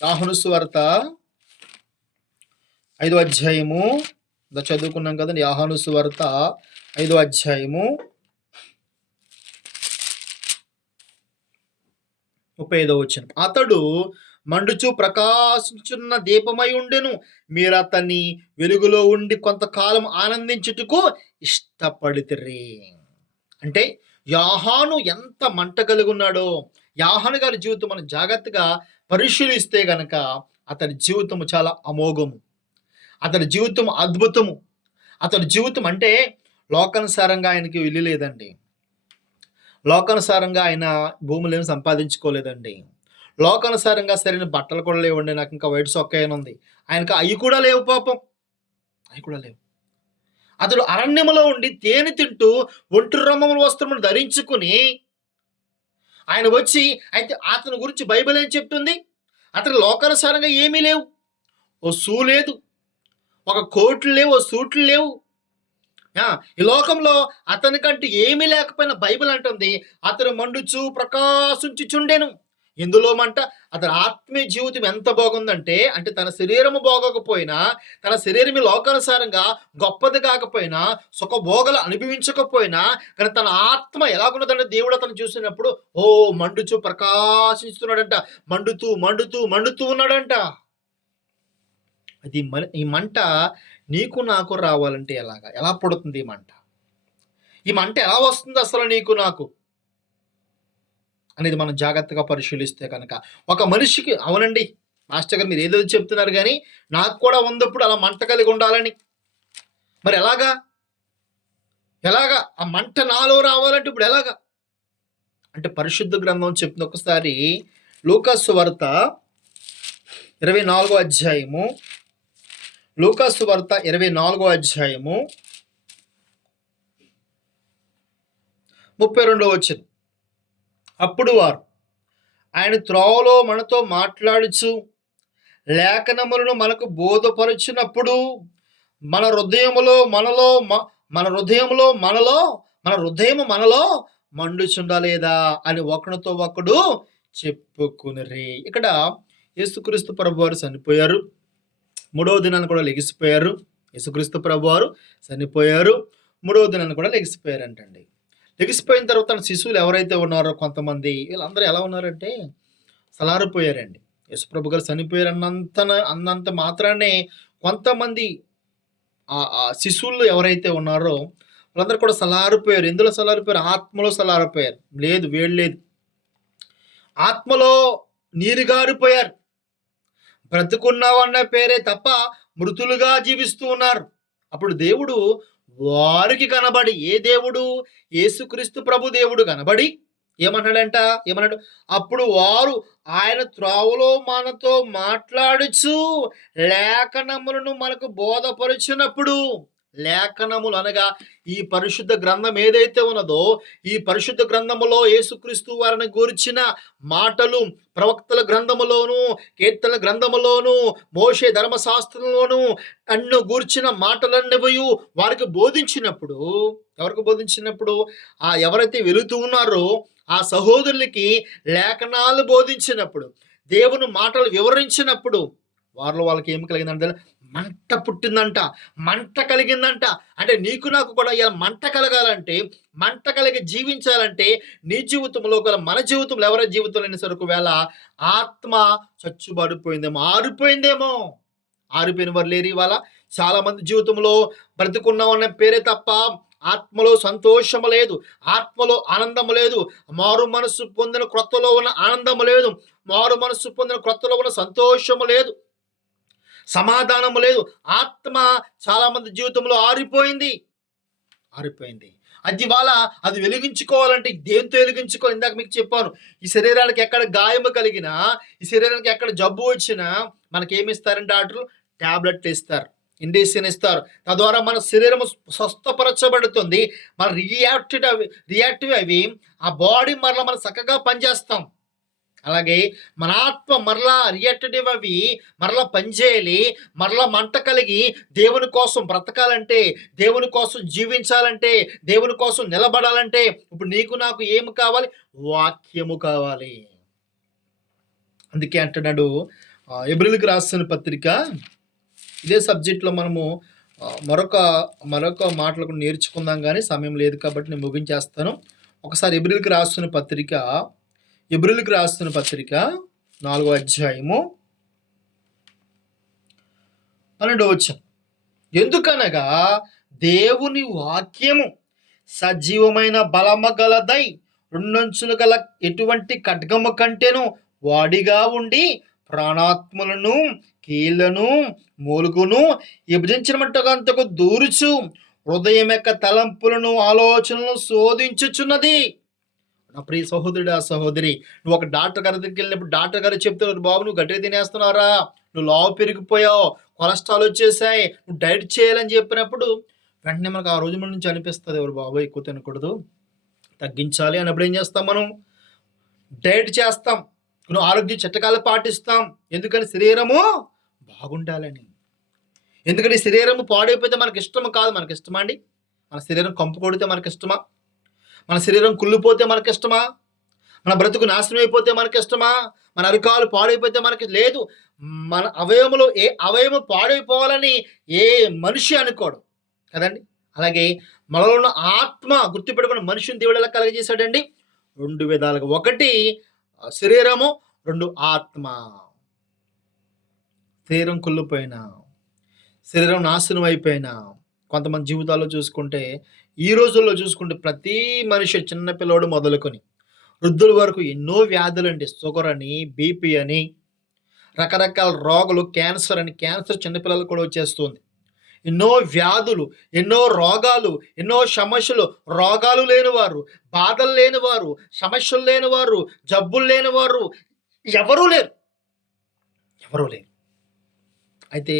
యోహాను సువార్త 5వ అధ్యాయము చదువుకున్నాం కదండి, యోహాను సువార్త 5వ అధ్యాయము 35వ వచనం. అతడు మండుచు ప్రకాశించున్న దీపమై ఉండెను, మీరు అతన్ని వెలుగులో ఉండి కొంతకాలం ఆనందించుటకు ఇష్టపడితిరి. అంటే యోహాను ఎంత మంట కలిగి ఉన్నాడో, యోహాను గారి జీవితం మనం జాగ్రత్తగా పరిశీలిస్తే గనక అతని జీవితం చాలా అమోఘము, అతని జీవితం అద్భుతము. అతని జీవితం అంటే లోకానుసారంగా ఆయనకి ఇల్లు లేదండి, లోకానుసారంగా ఆయన భూములు ఏమి సంపాదించుకోలేదండి, లోకానుసారంగా సరైన బట్టలు కూడా లేవండి. నాకు ఇంకా వైట్ సొక్క ఉంది, ఆయనకు అవి కూడా లేవు, పాపం అవి కూడా లేవు. అతడు అరణ్యములో ఉండి తేనె తింటూ ఒంటి రొమ్మముల వస్త్రమును ధరించుకుని ఆయన వచ్చి, అయితే అతని గురించి బైబిల్ ఏం చెప్తుంది? అతని లోకానుసారంగా ఏమీ లేవు, ఓ షూ లేదు, ఒక కోట్లు లేవు, ఓ సూట్లు లేవు. ఈ లోకంలో అతనికంటూ ఏమీ లేకపోయినా బైబిల్ అంటుంది అతను మండుచు ప్రకాశించుచుండెను. ఎందులో మంట? అతని ఆత్మీయ జీవితం ఎంత బాగుందంటే, అంటే తన శరీరము బాగోకపోయినా, తన శరీరం లోకానుసారంగా గొప్పది కాకపోయినా, సుఖభోగాలు అనుభవించకపోయినా, కానీ తన ఆత్మ ఎలాగున్నదంటే దేవుడు అతను చూసినప్పుడు ఓ మండుచు ప్రకాశిస్తున్నాడంట, మండుతూ మండుతూ మండుతూ ఉన్నాడంట. అది ఈ మంట నీకు నాకు రావాలంటే ఎలాగా? ఎలా పుడుతుంది ఈ మంట? ఈ మంట ఎలా వస్తుంది అసలు నీకు నాకు అనేది మనం జాగ్రత్తగా పరిశీలిస్తే కనుక ఒక మనిషికి, అవునండి మాస్టర్ గారు మీరు ఏదో చెప్తున్నారు కానీ నాకు కూడా ఉన్నప్పుడు అలా మంట కలిగి ఉండాలని, మరి ఎలాగా ఆ మంట నాలో రావాలంటే ఇప్పుడు ఎలాగా అంటే పరిశుద్ధ గ్రంథం చెప్తుంది. ఒకసారి లూకాసు వార్త 24వ అధ్యాయము, లూకాసు వార్త 24వ అధ్యాయము 32వ వచనం. అప్పుడు వారు ఆయన త్రోవలో మనతో మాట్లాడుచు లేఖనములను మనకు బోధపరచినప్పుడు మన హృదయము మనలో మండుచుండలేదా అని ఒకరితో ఒకడు చెప్పుకునిరి. ఇక్కడ యేసుక్రీస్తు ప్రభువారు చనిపోయారు, 3వ దినాన్ని కూడా లెగిసిపోయారు. యేసుక్రీస్తు ప్రభువారు చనిపోయారు, 3వ దినాన్ని కూడా లెగిసిపోయారంటండి. లెగిసిపోయిన తర్వాత తన శిశువులు ఎవరైతే ఉన్నారో కొంతమంది, వీళ్ళందరూ ఎలా ఉన్నారంటే సలారిపోయారండి. యేసుప్రభు గారు చనిపోయారు అన్నంత మాత్రానే కొంతమంది ఆ శిశువులు ఎవరైతే ఉన్నారో వాళ్ళందరూ కూడా సలారిపోయారు. ఎందులో సలారిపోయారు? ఆత్మలో సలారిపోయారు. లేదు, వేడి లేదు, ఆత్మలో నీరు గారిపోయారు. బ్రతుకున్నావన్న పేరే తప్ప మృతులుగా జీవిస్తూ ఉన్నారు. అప్పుడు దేవుడు వారికి కనబడి, ఏ దేవుడు? యేసుక్రీస్తు ప్రభు దేవుడు కనబడి ఏమన్నాడు? అప్పుడు వారు ఆయన త్రోవలో మనతో మాట్లాడుచు లేఖనములను మనకు బోధపరుచినప్పుడు, లేఖనములు అనగా ఈ పరిశుద్ధ గ్రంథం ఏదైతే ఉన్నదో, ఈ పరిశుద్ధ గ్రంథములో యేసుక్రీస్తు వారిని గూర్చిన మాటలు ప్రవక్తల గ్రంథములోను, కీర్తన గ్రంథములోను, మోషే ధర్మశాస్త్రంలోను అన్ను గూర్చిన మాటలన్నవి వారికి బోధించినప్పుడు, ఎవరికి బోధించినప్పుడు? ఎవరైతే వెళుతూ ఉన్నారో ఆ సహోదరులకి లేఖనాలు బోధించినప్పుడు, దేవుని మాటలు వివరించినప్పుడు వారిలో వాళ్ళకి ఏమి కలిగిందంటే మంట పుట్టిందంట, మంట కలిగిందంట. అంటే నీకు నాకు కూడా ఇలా మంట కలగాలంటే, మంట కలిగి జీవించాలంటే నీ జీవితంలో కూడా మన జీవితంలో ఎవరి జీవితంలో అయినా సరే ఒకవేళ ఆత్మ చచ్చుబడిపోయిందేమో, ఆరిపోయిన వారు లేరు ఇవాళ. చాలామంది జీవితంలో బ్రతుకున్నామన్న పేరే తప్ప ఆత్మలో సంతోషము లేదు, ఆత్మలో ఆనందము లేదు, మారు మనసు పొందిన క్రొత్తలో ఉన్న ఆనందము లేదు, మారు మనసు పొందిన క్రొత్తలో ఉన్న సంతోషము లేదు, సమాధానము లేదు. ఆత్మ చాలా మంది జీవితంలో ఆరిపోయింది. అది ఇవాళ అది వెలిగించుకోవాలంటే దేంతో వెలిగించుకోవాలి? ఇందాక మీకు చెప్పాను, ఈ శరీరానికి ఎక్కడ గాయము కలిగినా, ఈ శరీరానికి ఎక్కడ జబ్బు వచ్చినా మనకేమి ఇస్తారంటే డాక్టర్లు ట్యాబ్లెట్లు ఇస్తారు, ఇంజెక్షన్ ఇస్తారు. తద్వారా మన శరీరం స్వస్థపరచబడుతుంది. మన రియాక్టివ్ అవి ఆ బాడీ మరలా మనం చక్కగా పనిచేస్తాం. అలాగే మన ఆత్మ మరలా రియాక్టివ్ అవి మరలా పనిచేయాలి, మరలా మంట కలిగి దేవుని కోసం బ్రతకాలంటే, దేవుని కోసం జీవించాలంటే, దేవుని కోసం నిలబడాలంటే ఇప్పుడు నీకు నాకు ఏమి కావాలి? వాక్యము కావాలి. అందుకే అంటున్నాడు హెబ్రీయులకు రాసిన పత్రిక ఇదే సబ్జెక్ట్లో మనము మరొక మరొక మాటలు కూడా నేర్చుకుందాం, కానీ సమయం లేదు కాబట్టి నేను ముగించేస్తాను. ఒకసారి ఎబ్రిల్కి రాస్తున్న పత్రిక 4వ అధ్యాయము 12వ వచనం. ఎందుకనగా దేవుని వాక్యము సజీవమైన బలము గలదై రెండంచులు గల ఎటువంటి ఖడ్గము కంటేను వాడిగా ఉండి ప్రాణాత్మలను కీళ్లను మూలుగును విభజించినట్టుగంతకు దూరుచు హృదయం యొక్క తలంపులను ఆలోచనలను శోధించుచున్నది. నా ప్రియ సహోదరుడు, ఆ సహోదరి, నువ్వు ఒక డాక్టర్ గారి దగ్గరికి వెళ్ళినప్పుడు డాక్టర్ గారు చెప్తున్నారు, బాబు నువ్వు గట్టిగా తినేస్తున్నారా, నువ్వు లావు పెరిగిపోయావు, కొలెస్ట్రాల్ వచ్చేసాయి, నువ్వు డైట్ చేయాలని చెప్పినప్పుడు వెంటనే మనకు ఆ రోజు మన నుంచి అనిపిస్తుంది, ఎవరు బాబు ఎక్కువ తినకూడదు, తగ్గించాలి అన్నప్పుడు ఏం చేస్తాం, మనం డైట్ చేస్తాం, నువ్వు ఆరోగ్య చిట్కాలు పాటిస్తాం. ఎందుకని శరీరము బాగుండాలని. ఎందుకంటే శరీరము పాడైపోతే మనకి ఇష్టము కాదు. మనకి ఇష్టమా అండి? మన శరీరం కంపు కొడితే మనకి ఇష్టమా? మన శరీరం కుళ్ళిపోతే మనకి ఇష్టమా? మన బ్రతుకు నాశనం అయిపోతే మనకి ఇష్టమా? మన అరికాలు పాడైపోతే మనకి లేదు. మన అవయవములో ఏ అవయవం పాడైపోవాలని ఏ మనిషి అనుకోడు కదండి. అలాగే మనలో ఉన్న ఆత్మ గుర్తుపెట్టుకున్న మనిషిని దేవుడు ఎలా కలగజేశాడండి? 2 విధాలుగా. ఒకటి శరీరము, 2 ఆత్మ. శరీరం కుళ్ళిపోయినా, శరీరం నాశనం అయిపోయినా, కొంతమంది జీవితాల్లో చూసుకుంటే, ఈ రోజుల్లో చూసుకుంటే ప్రతి మనిషి చిన్నపిల్లోడు మొదలుకొని వృద్ధుల వరకు ఎన్నో వ్యాధులండి. షుగర్ అని, బీపీ అని, రకరకాల రోగాలు, క్యాన్సర్ అని. క్యాన్సర్ చిన్నపిల్లలకు కూడా వచ్చేస్తుంది. ఎన్నో వ్యాధులు, ఎన్నో రోగాలు, ఎన్నో సమస్యలు. రోగాలు లేనివారు, బాధలు లేనివారు, సమస్యలు లేనివారు, జబ్బులు లేనివారు ఎవరూ లేరు. అయితే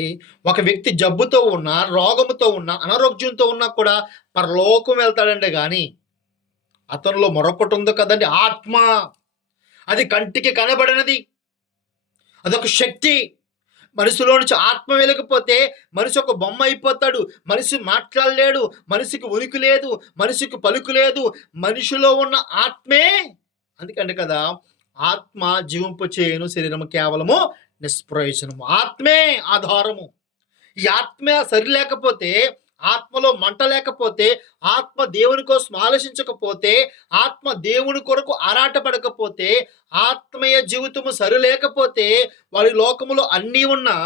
ఒక వ్యక్తి జబ్బుతో ఉన్నా, రోగముతో ఉన్నా, అనారోగ్యంతో ఉన్నా కూడా పరలోకం వెళ్తాడండి. కానీ అతనిలో మరొకటి ఉంది కదండి, ఆత్మ. అది కంటికి కనబడినది, అదొక శక్తి. మనిషిలో నుంచి ఆత్మ వెలకపోతే మనిషి ఒక బొమ్మ అయిపోతాడు. మనిషి మాట్లాడలేడు, మనిషికి ఉనికి లేదు, మనిషికి పలుకు లేదు. మనిషిలో ఉన్న ఆత్మే. అందుకంటే కదా ఆత్మ జీవింప చేయను, శరీరము కేవలము నిష్ప్రయోజనము. ఆత్మే ఆధారము. ఈ ఆత్మ సరి లేకపోతే, ఆత్మలో మంట లేకపోతే, ఆత్మ దేవుని కోసం ఆలోచించకపోతే, ఆత్మ దేవుని కొరకు ఆరాటపడకపోతే, ఆత్మీయ జీవితము సరి లేకపోతే, వారి లోకములో అన్నీ ఉన్నా,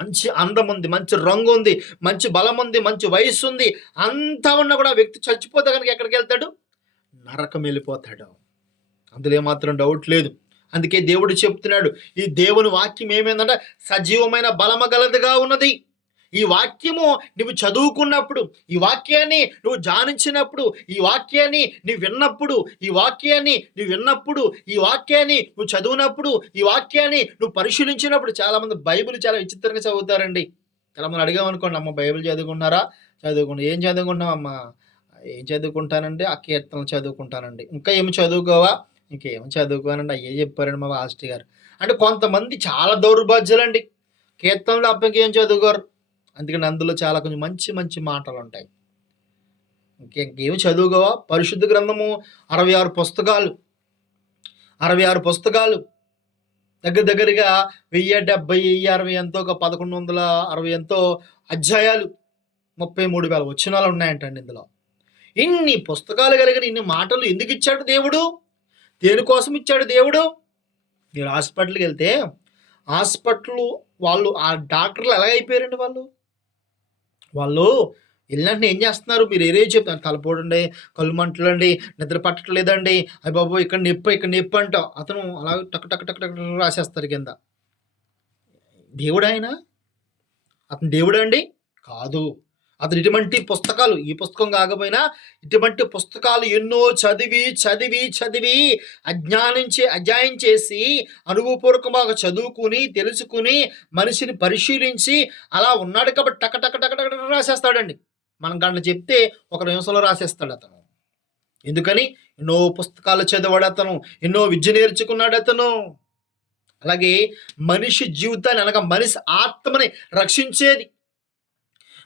మంచి అందం ఉంది, మంచి రంగు ఉంది, మంచి బలం ఉంది, మంచి వయస్సు ఉంది, అంతా ఉన్నా కూడా వ్యక్తి చచ్చిపోతే కనుక ఎక్కడికి వెళ్తాడు? నరకం వెళ్ళిపోతాడు. అందులో ఏమాత్రం డౌట్ లేదు. అందుకే దేవుడు చెప్తున్నాడు, ఈ దేవుని వాక్యం ఏమైందంటే సజీవమైన బలము గలదిగా ఉన్నది. ఈ వాక్యము నువ్వు చదువుకున్నప్పుడు, ఈ వాక్యాన్ని నువ్వు ధ్యానించినప్పుడు, ఈ వాక్యాన్ని నువ్వు విన్నప్పుడు, ఈ వాక్యాన్ని నువ్వు చదివినప్పుడు, ఈ వాక్యాన్ని నువ్వు పరిశీలించినప్పుడు. చాలామంది బైబిల్ చాలా విచిత్రంగా చదువుతారండి. చాలామంది అడిగామనుకోండి, అమ్మ బైబిల్ చదువుకున్నారా? చదువుకున్నా. ఏం చదువుకుంటున్నావమ్మా? ఏం చదువుకుంటానండి? ఆ కీర్తనలు చదువుకుంటానండి. ఇంకా ఏమి చదువుకోవా? ఇంకేం చదువుకోనండి, అయ్యే చెప్పారండి మా మాస్టర్ గారు. అంటే కొంతమంది చాలా దౌర్భాగ్యులండి, కీర్తనలు తప్ప ఇంకేం చదువుకోరు. అందుకని అందులో చాలా కొంచెం మంచి మంచి మాటలు ఉంటాయి. ఇంకేమి చదువుకోవా? పరిశుద్ధ గ్రంథము 66 పుస్తకాలు, 66 పుస్తకాలు, దగ్గరగా 1070, 1060 ఎంతో, ఒక 1160 ఎంతో అధ్యాయాలు, 33,000 వచనాలు ఉన్నాయంటండి ఇందులో. ఇన్ని పుస్తకాలు కలిగిన ఇన్ని మాటలు ఎందుకు ఇచ్చాడు దేవుడు? దేనికోసం ఇచ్చాడు దేవుడు? మీరు హాస్పిటల్కి వెళ్తే హాస్పిటల్ వాళ్ళు, ఆ డాక్టర్లు ఎలాగైపోయారండి? వాళ్ళు వెళ్ళినట్టు ఏం చేస్తున్నారు? మీరు ఏరేది చెప్తాను, తలపోడండి, కళ్ళు మంటలండి, నిద్ర పట్టట్లేదండి, అయ్య బాబు ఇక్కడ నొప్పి అంట. అతను అలా టక్ టక్ టక్ టక్ రాసేస్తారు కింద. దేవుడు ఆయన? అతను దేవుడా అండి? కాదు. అతను ఇటువంటి పుస్తకాలు, ఈ పుస్తకం కాకపోయినా ఇటువంటి పుస్తకాలు ఎన్నో చదివి అధ్యాయం చేసి అనుభవపూర్వకంగా చదువుకుని తెలుసుకుని మనిషిని పరిశీలించి అలా ఉన్నాడు కాబట్టి టక టక టక టక రాసేస్తాడండి. మనం గంటలు చెప్తే 1 నిమిషంలో రాసేస్తాడు అతను. ఎందుకని? ఎన్నో పుస్తకాలు చదివాడు అతను, ఎన్నో విద్య నేర్చుకున్నాడు అతను. అలాగే మనిషి జీవితాన్ని అనగా మనిషి ఆత్మని రక్షించేది,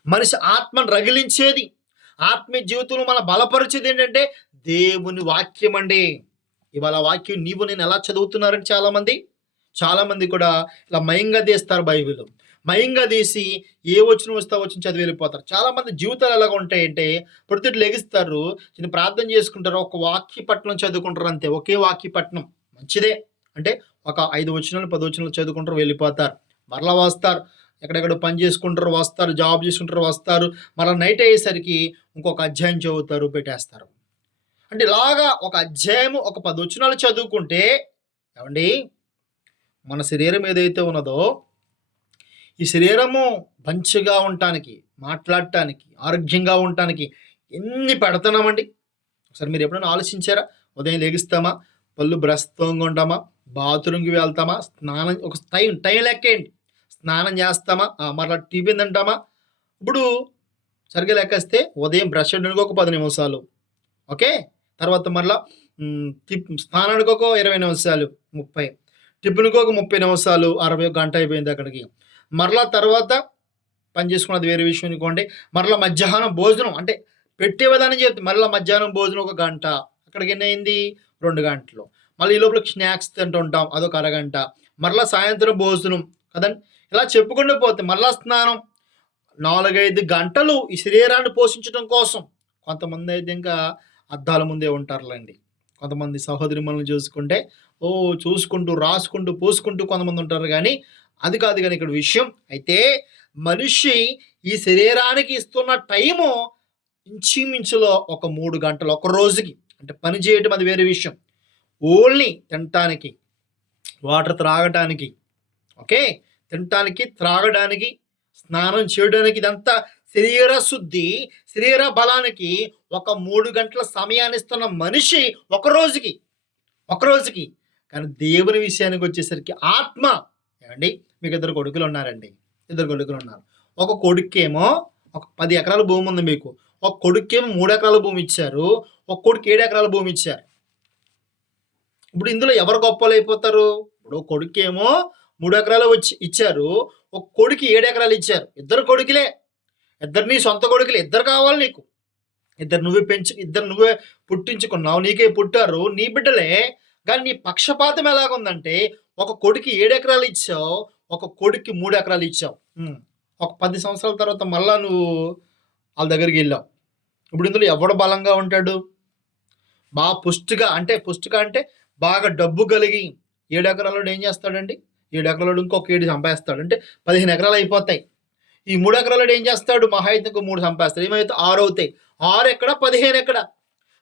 మనిషి ఆత్మను రగిలించేది, ఆత్మీయ జీవితంలో మన బలపరిచేది ఏంటంటే దేవుని వాక్యం అండి. ఇవాళ వాక్యం నీవు నేను ఎలా చదువుతున్నారని చాలామంది కూడా ఇలా మయంగా తీస్తారు బైబిల్. మయంగా తీసి ఏ వచ్చిన వస్తే వచ్చిన చదివి వెళ్ళిపోతారు. చాలామంది జీవితాలు ఎలాగ ఉంటాయంటే పొద్దుట లెగిస్తారు, చిన్న ప్రార్థన చేసుకుంటారు, ఒక వాక్య పట్టణం చదువుకుంటారు అంతే. ఒకే వాక్య పట్టణం మంచిదే. అంటే ఒక 5 వచనాలు 10 వచనాలు చదువుకుంటారు వెళ్ళిపోతారు. మరలా వస్తారు, ఎక్కడెక్కడ పని చేసుకుంటారు వస్తారు, జాబ్ చేసుకుంటారు వస్తారు, మరలా నైట్ అయ్యేసరికి ఇంకొక అధ్యాయం చదువుతారు పెట్టేస్తారు. అంటే ఇలాగా ఒక అధ్యాయము ఒక 10 వచనాలు చదువుకుంటే ఏమండి మన శరీరం ఏదైతే ఉన్నదో ఈ శరీరము మంచిగా ఉండటానికి, మాట్లాడటానికి, ఆరోగ్యంగా ఉండటానికి ఎన్ని పెడుతున్నామండి. ఒకసారి మీరు ఎప్పుడైనా ఆలోచించారా? ఉదయం లెగుస్తామా, పళ్ళు బ్రష్ తోముకుంటామా, బాత్రూమ్కి వెళ్తామా, స్నానం ఒక టైం లెక్కేయండి. స్నానం చేస్తామా, మరలా టిఫిన్ తింటామా. ఇప్పుడు సరిగ్గా లెక్కేస్తే ఉదయం బ్రష్ చేయడానికి ఒక 10 నిమిషాలు, ఓకే. తర్వాత మరలా స్నానానికి ఒక 20 నిమిషాలు, 30, టిఫిన్కి ఒక 30 నిమిషాలు, 60, గంట అయిపోయింది అక్కడికి. మరలా తర్వాత పని చేసుకున్నది వేరే విషయం అనుకోండి. మరలా మధ్యాహ్నం భోజనం అంటే పెట్టే విధానం చెప్తే మరలా మధ్యాహ్నం భోజనం ఒక గంట, అక్కడికి ఎన్ని అయింది 2 గంటలు. మళ్ళీ ఈ లోపల స్నాక్స్ తింటుంటాం అదొక అరగంట, మరలా సాయంత్రం భోజనం కదండి. ఇలా చెప్పుకుంటూ పోతే మరలా స్నానం, 4-5 గంటలు ఈ శరీరాన్ని పోషించడం కోసం. కొంతమంది అయితే ఇంకా అద్దాల ముందే ఉంటారులేండి. కొంతమంది సహోదరిమణులను చూసుకుంటే చూసుకుంటూ, రాసుకుంటూ, పోసుకుంటూ కొంతమంది ఉంటారు కానీ అది కాదు కానీ ఇక్కడ విషయం. అయితే మనిషి ఈ శరీరానికి ఇస్తున్న టైము ఇంచుమించులో ఒక 3 గంటలు ఒక రోజుకి. అంటే పని చేయటం అది వేరే విషయం. ఓన్లీ తినటానికి, వాటర్ త్రాగటానికి, ఓకే, తినటానికి, త్రాగడానికి, స్నానం చేయడానికి, ఇదంతా శరీర శుద్ధి, శరీర బలానికి ఒక 3 గంటల సమయాన్ని ఇస్తున్న మనిషి ఒక రోజుకి. కానీ దేవుని విషయానికి వచ్చేసరికి ఆత్మ, ఏమండి మీకు 2 కొడుకులు ఉన్నారండి. 2 కొడుకులు ఉన్నారు. ఒక కొడుకేమో ఒక 10 ఎకరాల భూమి ఉంది మీకు. ఒక కొడుకేమో 3 ఎకరాల భూమి ఇచ్చారు. ఒక కొడుకు 7 ఎకరాల భూమి ఇచ్చారు. ఇప్పుడు ఇందులో ఎవరు గొప్పలు అయిపోతారు? ఇప్పుడు కొడుకేమో 3 ఎకరాలు ఇచ్చారు, ఒక కొడుకు 7 ఎకరాలు ఇచ్చారు. ఇద్దరు కొడుకులే, ఇద్దరు నీ సొంత కొడుకులే, ఇద్దరు కావాలి నీకు. ఇద్దరు నువ్వే పుట్టించుకున్నావు, నీకే పుట్టారు, నీ బిడ్డలే. కానీ నీ పక్షపాతం ఎలాగుందంటే ఒక కొడుకు 7 ఎకరాలు ఇచ్చావు, ఒక కొడుక్కి 3 ఎకరాలు ఇచ్చావు. ఒక 10 సంవత్సరాల తర్వాత మళ్ళా నువ్వు వాళ్ళ దగ్గరికి వెళ్ళావు. ఇప్పుడు ఇందులో ఎవడు బలంగా ఉంటాడు? బాగా పుష్టిగా అంటే బాగా డబ్బు కలిగి 7 ఎకరాలు ఏం చేస్తాడండి? 7 ఎకరాలు ఇంకొక 7 సంపాదిస్తాడు, అంటే 15 ఎకరాలు అయిపోతాయి. ఈ 3 ఎకరాలు ఏం చేస్తాడు? మహా అయితే ఇంకో 3 సంపాదిస్తాడు, ఏమైతే 6 అవుతాయి. 6 ఎక్కడ 15 ఎక్కడ?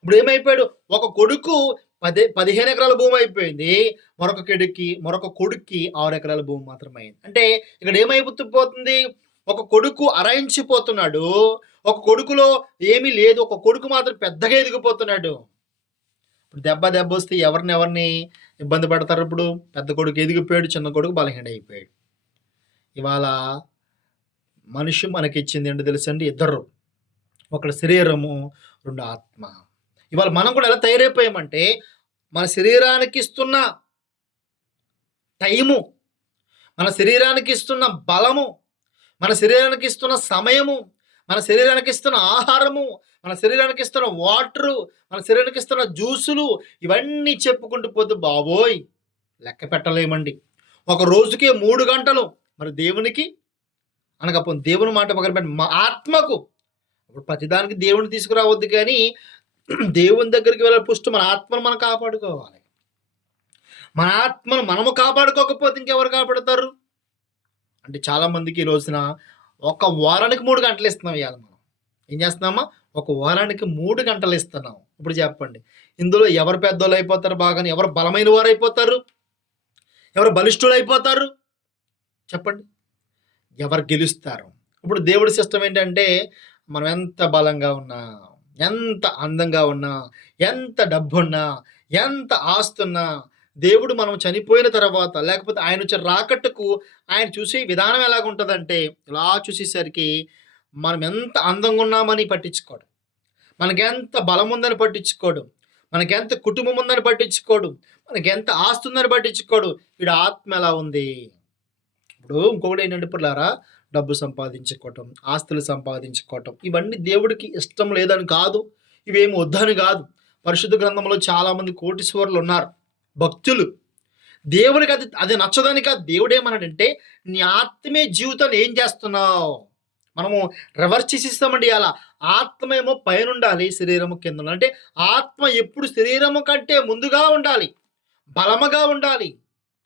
ఇప్పుడు ఏమైపోయాడు? ఒక కొడుకు 15 ఎకరాల భూమి అయిపోయింది, మరొక కొడుక్కి 6 ఎకరాల భూమి మాత్రమే అయింది. అంటే ఇక్కడ ఏమైపోతుంది? ఒక కొడుకు అరాయించిపోతున్నాడు, ఒక కొడుకులో ఏమీ లేదు, ఒక కొడుకు మాత్రం పెద్దగా ఎదిగిపోతున్నాడు. ఇప్పుడు దెబ్బ వస్తే ఎవరిని ఇబ్బంది పడతారు? ఇప్పుడు పెద్ద కొడుకు ఎదిగిపోయాడు, చిన్న కొడుకు బలహీన అయిపోయాడు. ఇవాళ మనిషి మనకిచ్చింది ఏంటో తెలుసండి? ఇద్దరు, ఒకటి శరీరము, 2 ఆత్మ. ఇవాళ మనం కూడా ఎలా తయారైపోయామంటే మన శరీరానికి ఇస్తున్న టైము, మన శరీరానికి ఇస్తున్న బలము, మన శరీరానికి ఇస్తున్న సమయము, మన శరీరానికి ఇస్తున్న ఆహారము, మన శరీరానికి ఇస్తున్న వాటరు, మన శరీరానికి ఇస్తున్న జ్యూసులు, ఇవన్నీ చెప్పుకుంటూ పోతే బాబోయ్ లెక్క పెట్టలేమండి. ఒక రోజుకే 3 గంటలు. మరి దేవునికి అనకపోతే దేవుని మాట పక్కన పెట్టి మా ఆత్మకు, ఇప్పుడు ప్రతిదానికి దేవుని తీసుకురావద్దు కానీ దేవుని దగ్గరికి వెళ్ళే పుష్టి మన ఆత్మను మనం కాపాడుకోవాలి. మన ఆత్మను మనము కాపాడుకోకపోతే ఇంకెవరు కాపాడుతారు? అంటే చాలామందికి ఈ రోజున ఒక వారానికి 3 గంటలు ఇస్తున్నాం. ఇవాళ మనం ఏం చేస్తున్నామా? ఒక వారానికి 3 గంటలు ఇస్తున్నాం. ఇప్పుడు చెప్పండి, ఇందులో ఎవరు పెద్దోళ్ళు అయిపోతారు బాగానే? ఎవరు బలమైన వారు అయిపోతారు? ఎవరు బలిష్ఠులు అయిపోతారు? చెప్పండి, ఎవరు గెలుస్తారు? ఇప్పుడు దేవుడి సిస్టమ్ ఏంటంటే మనం ఎంత బలంగా ఉన్నా, ఎంత అందంగా ఉన్నా, ఎంత డబ్బున్నా, ఎంత ఆస్తున్నా, దేవుడు మనం చనిపోయిన తర్వాత లేకపోతే ఆయన వచ్చే రాకట్టుకు ఆయన చూసే విధానం ఎలాగుంటుందంటే ఇలా చూసేసరికి మనం ఎంత అందంగా ఉన్నామని పట్టించుకోడు, మనకెంత బలం ఉందని పట్టించుకోడు, మనకెంత కుటుంబం ఉందని పట్టించుకోడు, మనకెంత ఆస్తి ఉందని పట్టించుకోడు. వీడు ఆత్మ ఎలా ఉంది? ఇప్పుడు ఇంకొకటి ఏంటంటే పిల్లారా, డబ్బు సంపాదించుకోవటం, ఆస్తులు సంపాదించుకోవటం, ఇవన్నీ దేవుడికి ఇష్టం లేదని కాదు, ఇవేమి వద్దని కాదు. పరిశుద్ధ గ్రంథంలో చాలామంది కోటీశ్వరులు ఉన్నారు, భక్తులు. దేవునికి అది అది నచ్చదని కాదు. దేవుడేమన్నాడంటే, నీ ఆత్మీయ జీవితాన్ని ఏం చేస్తున్నావు? మనము రివర్స్ చేసేస్తామండి అలా. ఆత్మ ఏమో పైనుండాలి, శరీరము కిందుండాలి. అంటే ఆత్మ ఎప్పుడు శరీరము కంటే ముందుగా ఉండాలి, బలముగా ఉండాలి.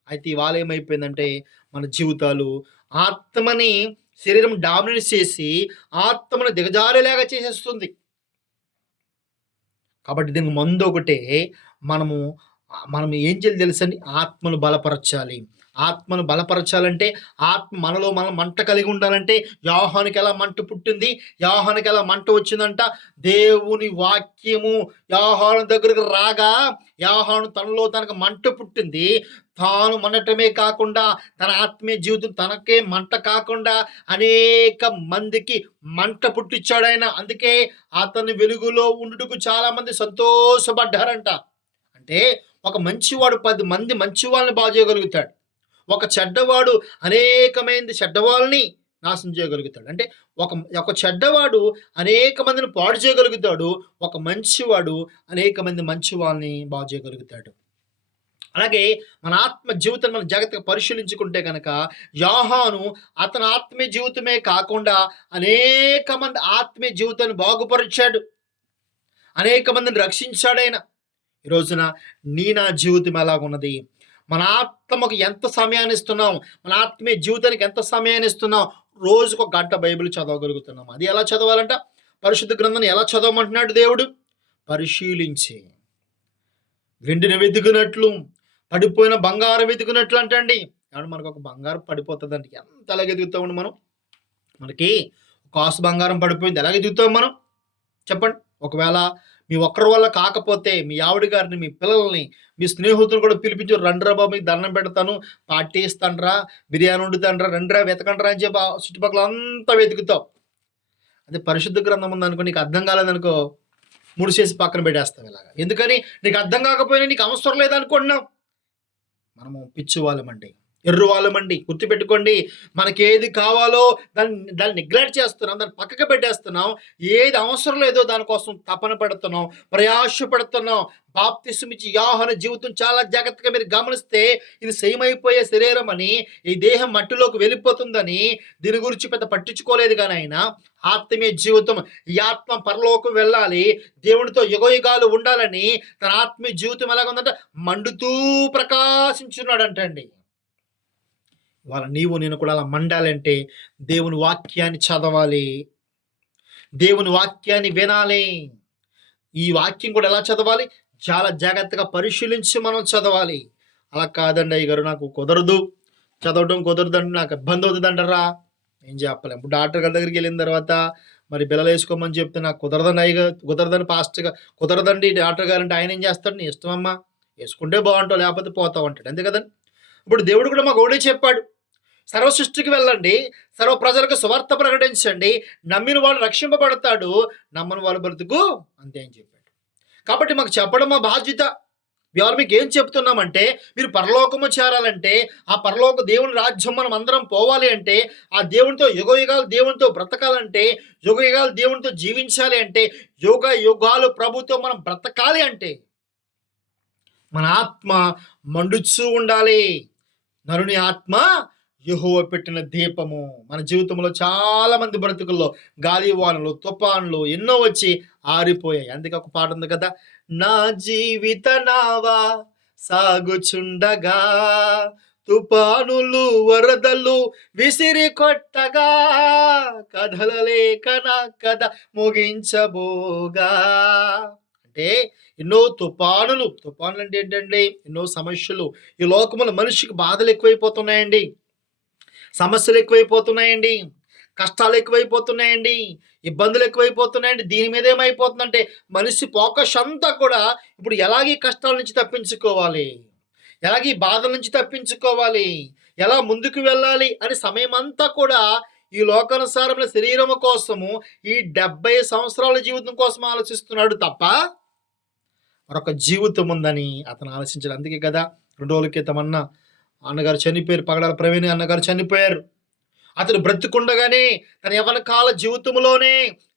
అయితే ఇవాళ ఏమైపోయిందంటే, మన జీవితాలు ఆత్మని శరీరం డామినేట్ చేసి, ఆత్మను దిగజారేలాగా చేసేస్తుంది. కాబట్టి దీనికి మందొకటే. మనము మనం ఏం చేయాలి తెలుసండి? ఆత్మను బలపరచాలి. ఆత్మను బలపరచాలంటే, ఆత్మ మనలో మనం మంట కలిగి ఉండాలంటే, యోహానుకి ఎలా మంట పుట్టింది? యోహానుకి ఎలా మంట వచ్చిందంట? దేవుని వాక్యము యోహాను దగ్గరకు రాగా, యోహాను తనలో తనకు మంట పుట్టింది. తాను మండటమే కాకుండా, తన ఆత్మీయ జీవితం తనకే మంట కాకుండా, అనేక మందికి మంట పుట్టించాడాయన. అందుకే అతని వెలుగులో ఉండుటకు చాలామంది సంతోషపడ్డారంట. అంటే ఒక మంచివాడు 10 మంది మంచి వాళ్ళని బాగు చేయగలుగుతాడు. ఒక చెడ్డవాడు అనేకమైంది చెడ్డవాళ్ళని నాశనం చేయగలుగుతాడు. అంటే ఒక ఒక చెడ్డవాడు అనేక మందిని పాడు చేయగలుగుతాడు. ఒక మంచివాడు అనేక మంది మంచి వాళ్ళని బాగు చేయగలుగుతాడు. అలాగే మన ఆత్మ జీవితాన్ని మనం జాగ్రత్తగా పరిశీలించుకుంటే గనక, యోహాను అతని ఆత్మీయ జీవితమే కాకుండా అనేక మంది ఆత్మీయ జీవితాన్ని బాగుపరిచాడు. అనేక మందిని రక్షించాడాయన. ఈ రోజున నా జీవితం ఎలాగున్నది? మన ఆత్మకు ఎంత సమయాన్ని ఇస్తున్నాం? మన ఆత్మీయ జీవితానికి ఎంత సమయాన్ని ఇస్తున్నాం? రోజుకొక గంట బైబిల్ చదవగలుగుతున్నాం. అది ఎలా చదవాలంట? పరిశుద్ధ గ్రంథాన్ని ఎలా చదవమంటున్నాడు దేవుడు? పరిశీలించి, వెండిని వెతుకున్నట్లు, పడిపోయిన బంగారం వెతుకున్నట్లు అంటండి. కాబట్టి మనకు ఒక బంగారం పడిపోతుందండి. ఎంత ఎలాగ ఎదుగుతామండి మనం? మనకి కాసు బంగారం పడిపోయింది, ఎలాగ ఎదుగుతాం మనం? చెప్పండి. ఒకవేళ మీ ఒక్కరి వల్ల కాకపోతే, మీ ఆవిడ గారిని, మీ పిల్లల్ని, మీ స్నేహితులు కూడా పిలిపించి, రండిరా బాబు మీకు దండం పెడతాను, పార్టీ ఇస్తానురా, బిర్యానీ వండుతానురా, రండిరా వెతకండిరా అని చెప్పి చుట్టుపక్కల అంతా వెతుకుతావు. అదే పరిశుద్ధ గ్రంథం ఉందనుకో, నీకు అర్థం కాలేదనుకో, ముడిసేసి పక్కన పెట్టేస్తావు ఇలాగా. ఎందుకని? నీకు అర్థం కాకపోయినా నీకు అవసరం లేదనుకుంటున్నావు. మనము పిచ్చి వాళ్ళమండి, ఎర్రు వాళ్ళమండి. గుర్తుపెట్టుకోండి, మనకేది కావాలో దాన్ని నెగ్లెక్ట్ చేస్తున్నాం, దాన్ని పక్కకు పెట్టేస్తున్నాం. ఏది అవసరం లేదో దానికోసం తపన పెడుతున్నాం, ప్రయాస పడుతున్నాం. బాప్తిస్మిచ్చి యోహాను జీవితం చాలా జాగ్రత్తగా మీరు గమనిస్తే, ఇది సేమైపోయే శరీరం అని, ఈ దేహం మట్టిలోకి వెళ్ళిపోతుందని దీని గురించి పెద్ద పట్టించుకోలేదు. కానీ ఆయన ఆత్మీయ జీవితం, ఈ ఆత్మ పరలోకం వెళ్ళాలి, దేవునితో యుగయుగాలు ఉండాలని తన ఆత్మీయ జీవితం ఎలాగుందంటే మండుతూ ప్రకాశించున్నాడంటండి. వాళ్ళ నీవు నేను కూడా అలా మండాలంటే దేవుని వాక్యాన్ని చదవాలి, దేవుని వాక్యాన్ని వినాలి. ఈ వాక్యం కూడా ఎలా చదవాలి? చాలా జాగ్రత్తగా పరిశీలించి మనం చదవాలి. అలా కాదండి అయ్యగారు, నాకు కుదరదు, చదవడం కుదరదండి, నాకు ఇబ్బంది అవుతుందంటారా? ఏం చెప్పలేం. ఇప్పుడు డాక్టర్ గారి దగ్గరికి వెళ్ళిన తర్వాత మరి బిళ్ళలు వేసుకోమని చెప్తే, నాకు కుదరదండి అయ్యగారు, కుదరదని పాస్ట్గా, కుదరదండి డాక్టర్ గారు అంటే, ఆయన ఏం చేస్తాడు? నీ ఇష్టమమ్మా, వేసుకుంటే బాగుంటావు, లేకపోతే పోతావు అంటాడు. అంతే కదండి. ఇప్పుడు దేవుడు కూడా మాకు ఒకటే చెప్పాడు, సర్వ సృష్టికి వెళ్ళండి, సర్వ ప్రజలకు సువార్త ప్రకటించండి, నమ్మిన వాడు రక్షింపబడతాడు, నమ్మని వాళ్ళు బ్రతుకు అంతే అని చెప్పాడు. కాబట్టి మాకు చెప్పడం మా బాధ్యత. ఇవాళ మీకు ఏం చెప్తున్నామంటే, మీరు పరలోకము చేరాలంటే, ఆ పరలోక దేవుని రాజ్యం మనం అందరం పోవాలి అంటే, ఆ దేవునితో యుగయుగాలు దేవునితో బ్రతకాలంటే, యుగయుగాలు దేవునితో జీవించాలి అంటే, యుగ యుగాలు ప్రభుతో మనం బ్రతకాలి అంటే, మన ఆత్మ మండుచూ ఉండాలి. నరుని ఆత్మ యెహోవా పెట్టిన దీపము. మన జీవితంలో చాలా మంది బ్రతుకుల్లో గాలి వానలు, తుఫాన్లు ఎన్నో వచ్చి ఆరిపోయాయి. అందుకే ఒక పాట ఉంది కదా, నా జీవిత నావా సాగుచుండగా, తుఫానులు వరదలు విసిరి కొట్టగా, కదలలేక నా కథ ముగించబోగా. అంటే ఎన్నో తుఫానులు అంటే ఏంటండి? ఎన్నో సమస్యలు. ఈ లోకములో మనిషికి బాధలు ఎక్కువైపోతున్నాయండి, సమస్యలు ఎక్కువైపోతున్నాయండి, కష్టాలు ఎక్కువైపోతున్నాయండి, ఇబ్బందులు ఎక్కువైపోతున్నాయండి. దీని మీద ఏమైపోతుందంటే, మనిషి ఫోకస్ అంతా కూడా ఇప్పుడు ఎలాగ ఈ కష్టాల నుంచి తప్పించుకోవాలి, ఎలాగ ఈ బాధల నుంచి తప్పించుకోవాలి, ఎలా ముందుకు వెళ్ళాలి అని సమయం అంతా కూడా ఈ లోకానుసారమైన శరీరం కోసము, ఈ 70 సంవత్సరాల జీవితం కోసం ఆలోచిస్తున్నాడు తప్ప, మరొక జీవితం ఉందని అతను ఆలోచించాడు. అందుకే కదా 2 రోజుల క్రితం అన్నగారు చనిపోయారు, పగడాల ప్రవీణ్ అన్నగారు చనిపోయారు. అతను బ్రతికుండగానే తన యవ్వన కాల జీవితంలోనే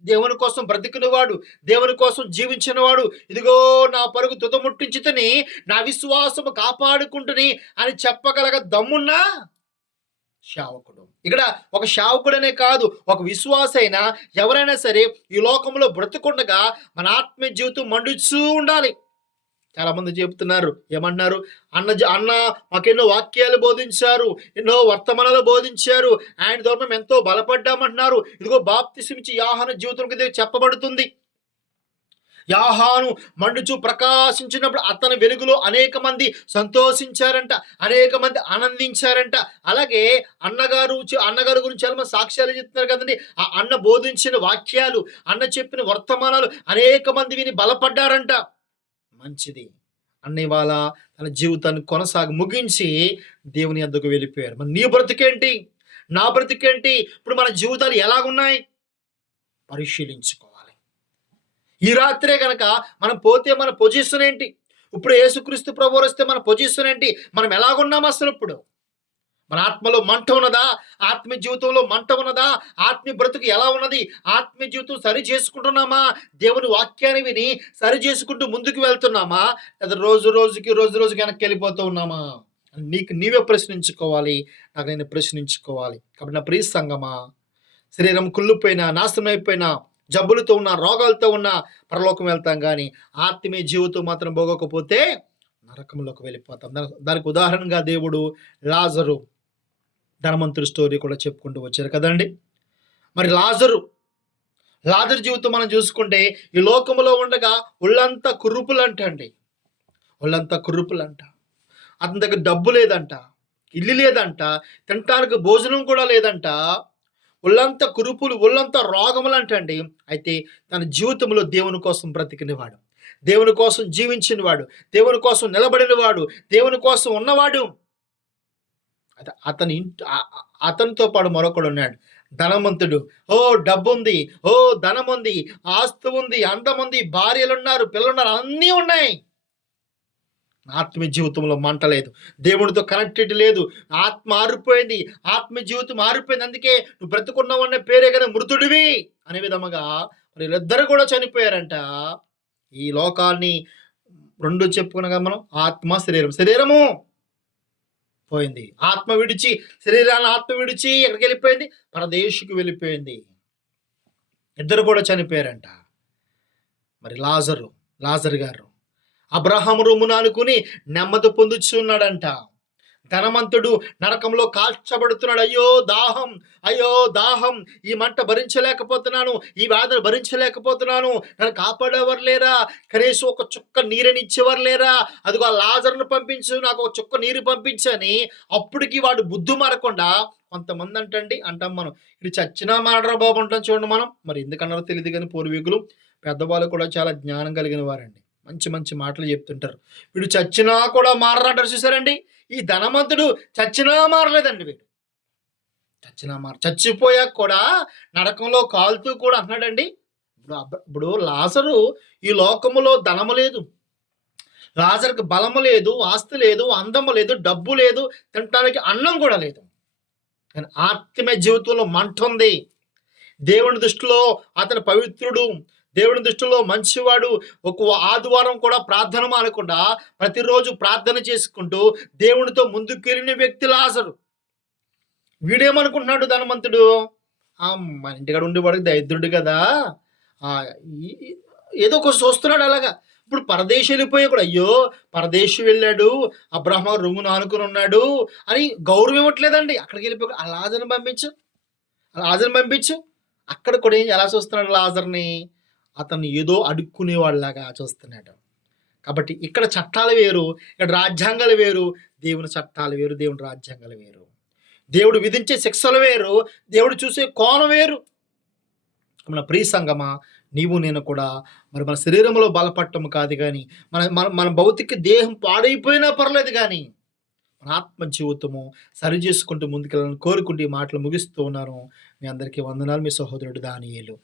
దేవుని కోసం బ్రతికినవాడు, దేవుని కోసం జీవించినవాడు, ఇదిగో నా పరుగు తుదముట్టించితని, నా విశ్వాసము కాపాడుకుంటుని అని చెప్పగలగ దమ్మున్నా సేవకుడు. ఇక్కడ ఒక సేవకుడనే కాదు, ఒక విశ్వాసైనా ఎవరైనా సరే ఈ లోకంలో బ్రతుకుండగా మన ఆత్మీయ జీవితం మండుచూ ఉండాలి. చాలా మంది చెబుతున్నారు, ఏమన్నారు, అన్న మాకెన్నో వాక్యాలు బోధించారు, ఎన్నో వర్తమానాలు బోధించారు, ఆయన ద్వారా మేము ఎంతో బలపడ్డామంటున్నారు. ఇదిగో బాప్తిసమిచ్చి యోహాను జీవితం కింద చెప్పబడుతుంది. యోహాను మండుచు ప్రకాశించినప్పుడు అతని వెలుగులో అనేక మంది సంతోషించారంట, అనేక మంది ఆనందించారంట. అలాగే అన్నగారు గురించి చాలా మంది సాక్ష్యాలు చెప్తున్నారు కదండి. ఆ అన్న బోధించిన వాక్యాలు, అన్న చెప్పిన వర్తమానాలు అనేక మంది విని బలపడ్డారంట. మంచిది. అన్నయ్య తన జీవితాన్ని ముగించి దేవుని యొద్దకు వెళ్ళిపోయారు. మరి నీ బ్రతికేంటి, నా బ్రతికేంటి? ఇప్పుడు మన జీవితాలు ఎలాగున్నాయి పరిశీలించుకోవాలి. ఈ రాత్రే కనుక మనం పోతే మన పొజిషన్ ఏంటి? ఇప్పుడు యేసుక్రీస్తు ప్రభువు వస్తే మన పొజిషన్ ఏంటి? మనం ఎలాగున్నాం అసలు? ఇప్పుడు మన ఆత్మలో మంట ఉన్నదా? ఆత్మీయ జీవితంలో మంట ఉన్నదా? ఆత్మీయ బ్రతుకు ఎలా ఉన్నది? ఆత్మీయ జీవితం సరి చేసుకుంటున్నామా? దేవుని వాక్యాన్ని విని సరి చేసుకుంటూ ముందుకు వెళ్తున్నామా? లేదా రోజు రోజుకి వెనక్కి వెళ్ళిపోతూ ఉన్నామా? నీకు నీవే ప్రశ్నించుకోవాలి, నాకు నేను ప్రశ్నించుకోవాలి. కాబట్టి నా ప్రియ సంగమా, శరీరం కుళ్ళిపోయినా, నాశనం అయిపోయినా, జబ్బులతో ఉన్న, రోగాలతో ఉన్న పరలోకం వెళ్తాం, కానీ ఆత్మీయ జీవితం మాత్రం పోగకపోతే నరకంలోకి వెళ్ళిపోతాం. దానికి ఉదాహరణగా దేవుడు లాజరు ధనవంతుడి స్టోరీ కూడా చెప్పుకుంటూ వచ్చారు కదండి. మరి లాజరు జీవితం మనం చూసుకుంటే ఈ లోకంలో ఉండగా ఒళ్ళంతా కుర్రుపులంట అండి, ఒళ్ళంతా కుర్రుపులంట. అతని దగ్గర డబ్బు లేదంట, ఇల్లు లేదంట, తినటానికి భోజనం కూడా లేదంట. ఒళ్ళంతా కురుపులు, ఒళ్ళంతా రోగములు అంటండి. అయితే తన జీవితంలో దేవుని కోసం బ్రతికినవాడు, దేవుని కోసం జీవించినవాడు, దేవుని కోసం నిలబడినవాడు, దేవుని కోసం ఉన్నవాడు. అతనితో పాటు మరొకడు ఉన్నాడు, ధనవంతుడు. ఓ డబ్బు ఉంది, ఓ ధనం ఉంది, ఆస్తి ఉంది, అందం ఉంది, భార్యలున్నారు, పిల్లలున్నారు, అన్నీ ఉన్నాయి. ఆత్మీయ జీవితంలో మంట లేదు, దేవుడితో కనెక్టెడ్ లేదు, ఆత్మ ఆరిపోయింది, ఆత్మీయ జీవితం ఆరిపోయింది. అందుకే నువ్వు బ్రతుకున్నావు అనే పేరే కదా మృతుడివి అనే విధముగా మరి వీళ్ళిద్దరు కూడా చనిపోయారంట. ఈ లోకాన్ని రెండు చెప్పుకునగా మనం ఆత్మ, శరీరము పోయింది. ఆత్మ విడిచి, శరీరాన్ని ఆత్మ విడిచి ఎక్కడికి వెళ్ళిపోయింది? పరదేశుకు వెళ్ళిపోయింది. ఇద్దరు కూడా చనిపోయారంట. మరి లాజరు గారు అబ్రహాము రొమ్మున అనుకుని నెమ్మది పొందుచున్నాడంట. ధనవంతుడు నరకంలో కాల్చబడుతున్నాడు. అయ్యో దాహం, ఈ మంట భరించలేకపోతున్నాను, ఈ వేదన భరించలేకపోతున్నాను, నన్ను కాపాడేవారు లేరా? కనీసం ఒక చుక్క నీరునిచ్చేవారు లేరా? అదిగో లాజరును పంపించు, నాకు ఒక చుక్క నీరు పంపించని. అప్పటికి వాడు బుద్ధి మారకుండా, కొంతమంది అంటాం మనం, ఇది చచ్చినా మారరా బాబు అంటాం చూడండి మనం. మరి ఎందుకన్నారో తెలియదు కానీ పూర్వీకులు పెద్దవాళ్ళు కూడా చాలా జ్ఞానం కలిగిన వారండి, మంచి మంచి మాటలు చెప్తుంటారు. వీడు చచ్చినా కూడా మారరంటారు చూసారండి. ఈ ధనవంతుడు చచ్చినా మారలేదండి. వీడు చచ్చిపోయాక కూడా నరకంలో కాలుతూ కూడా అంటున్నాడండి. ఇప్పుడు లాజరు ఈ లోకములో ధనము లేదు, లాజరుకి బలము లేదు, ఆస్తి లేదు, అందము లేదు, డబ్బు లేదు, తినటానికి అన్నం కూడా లేదు. కానీ ఆత్మీయ జీవితంలో మంట ఉంది. దేవుని దృష్టిలో అతను పవిత్రుడు, దేవుని దృష్టిలో మంచివాడు. ఒక ఆదివారం కూడా ప్రార్థన మానకుండా ప్రతిరోజు ప్రార్థన చేసుకుంటూ దేవునితో ముందుకెళ్ళిన వ్యక్తి లాజరు. వీడేమనుకుంటున్నాడు ధనవంతుడు, మన ఇంటికాడ ఉండేవాడికి దరిద్రుడు కదా, ఏదో ఒక చూస్తున్నాడు అలాగా. ఇప్పుడు పరదేశం వెళ్ళిపోయి కూడా, అయ్యో పరదేశం వెళ్ళాడు, అబ్రహ్మ రొమ్మును ఆనుకుని ఉన్నాడు అని గౌరవం ఇవ్వట్లేదండి. అక్కడికి వెళ్ళిపోయి ఆ లాజర్ని పంపించు. అక్కడ కూడా ఎలా చూస్తున్నాడు లాజర్ని? అతను ఏదో అడుక్కునేవాళ్ళలాగా చూస్తున్నాడు. కాబట్టి ఇక్కడ చట్టాలు వేరు, ఇక్కడ రాజ్యాంగాలు వేరు, దేవుని చట్టాలు వేరు, దేవుని రాజ్యాంగాలు వేరు. దేవుడు విధించే శిక్షలు వేరు, దేవుడు చూసే కోణం వేరు. మన ప్రియ సంగమా, నీవు నేను కూడా మరి మన శరీరంలో బలపడటం కాదు, కానీ మన భౌతిక దేహం పాడైపోయినా పర్లేదు, కానీ మన ఆత్మ జీవితము సరి చేసుకుంటూ ముందుకెళ్ళాలని కోరుకుంటూ ఈ మాటలు ముగిస్తూ ఉన్నాను. మీ అందరికీ వందనాలు. మీ సహోదరుడు దానియేలు.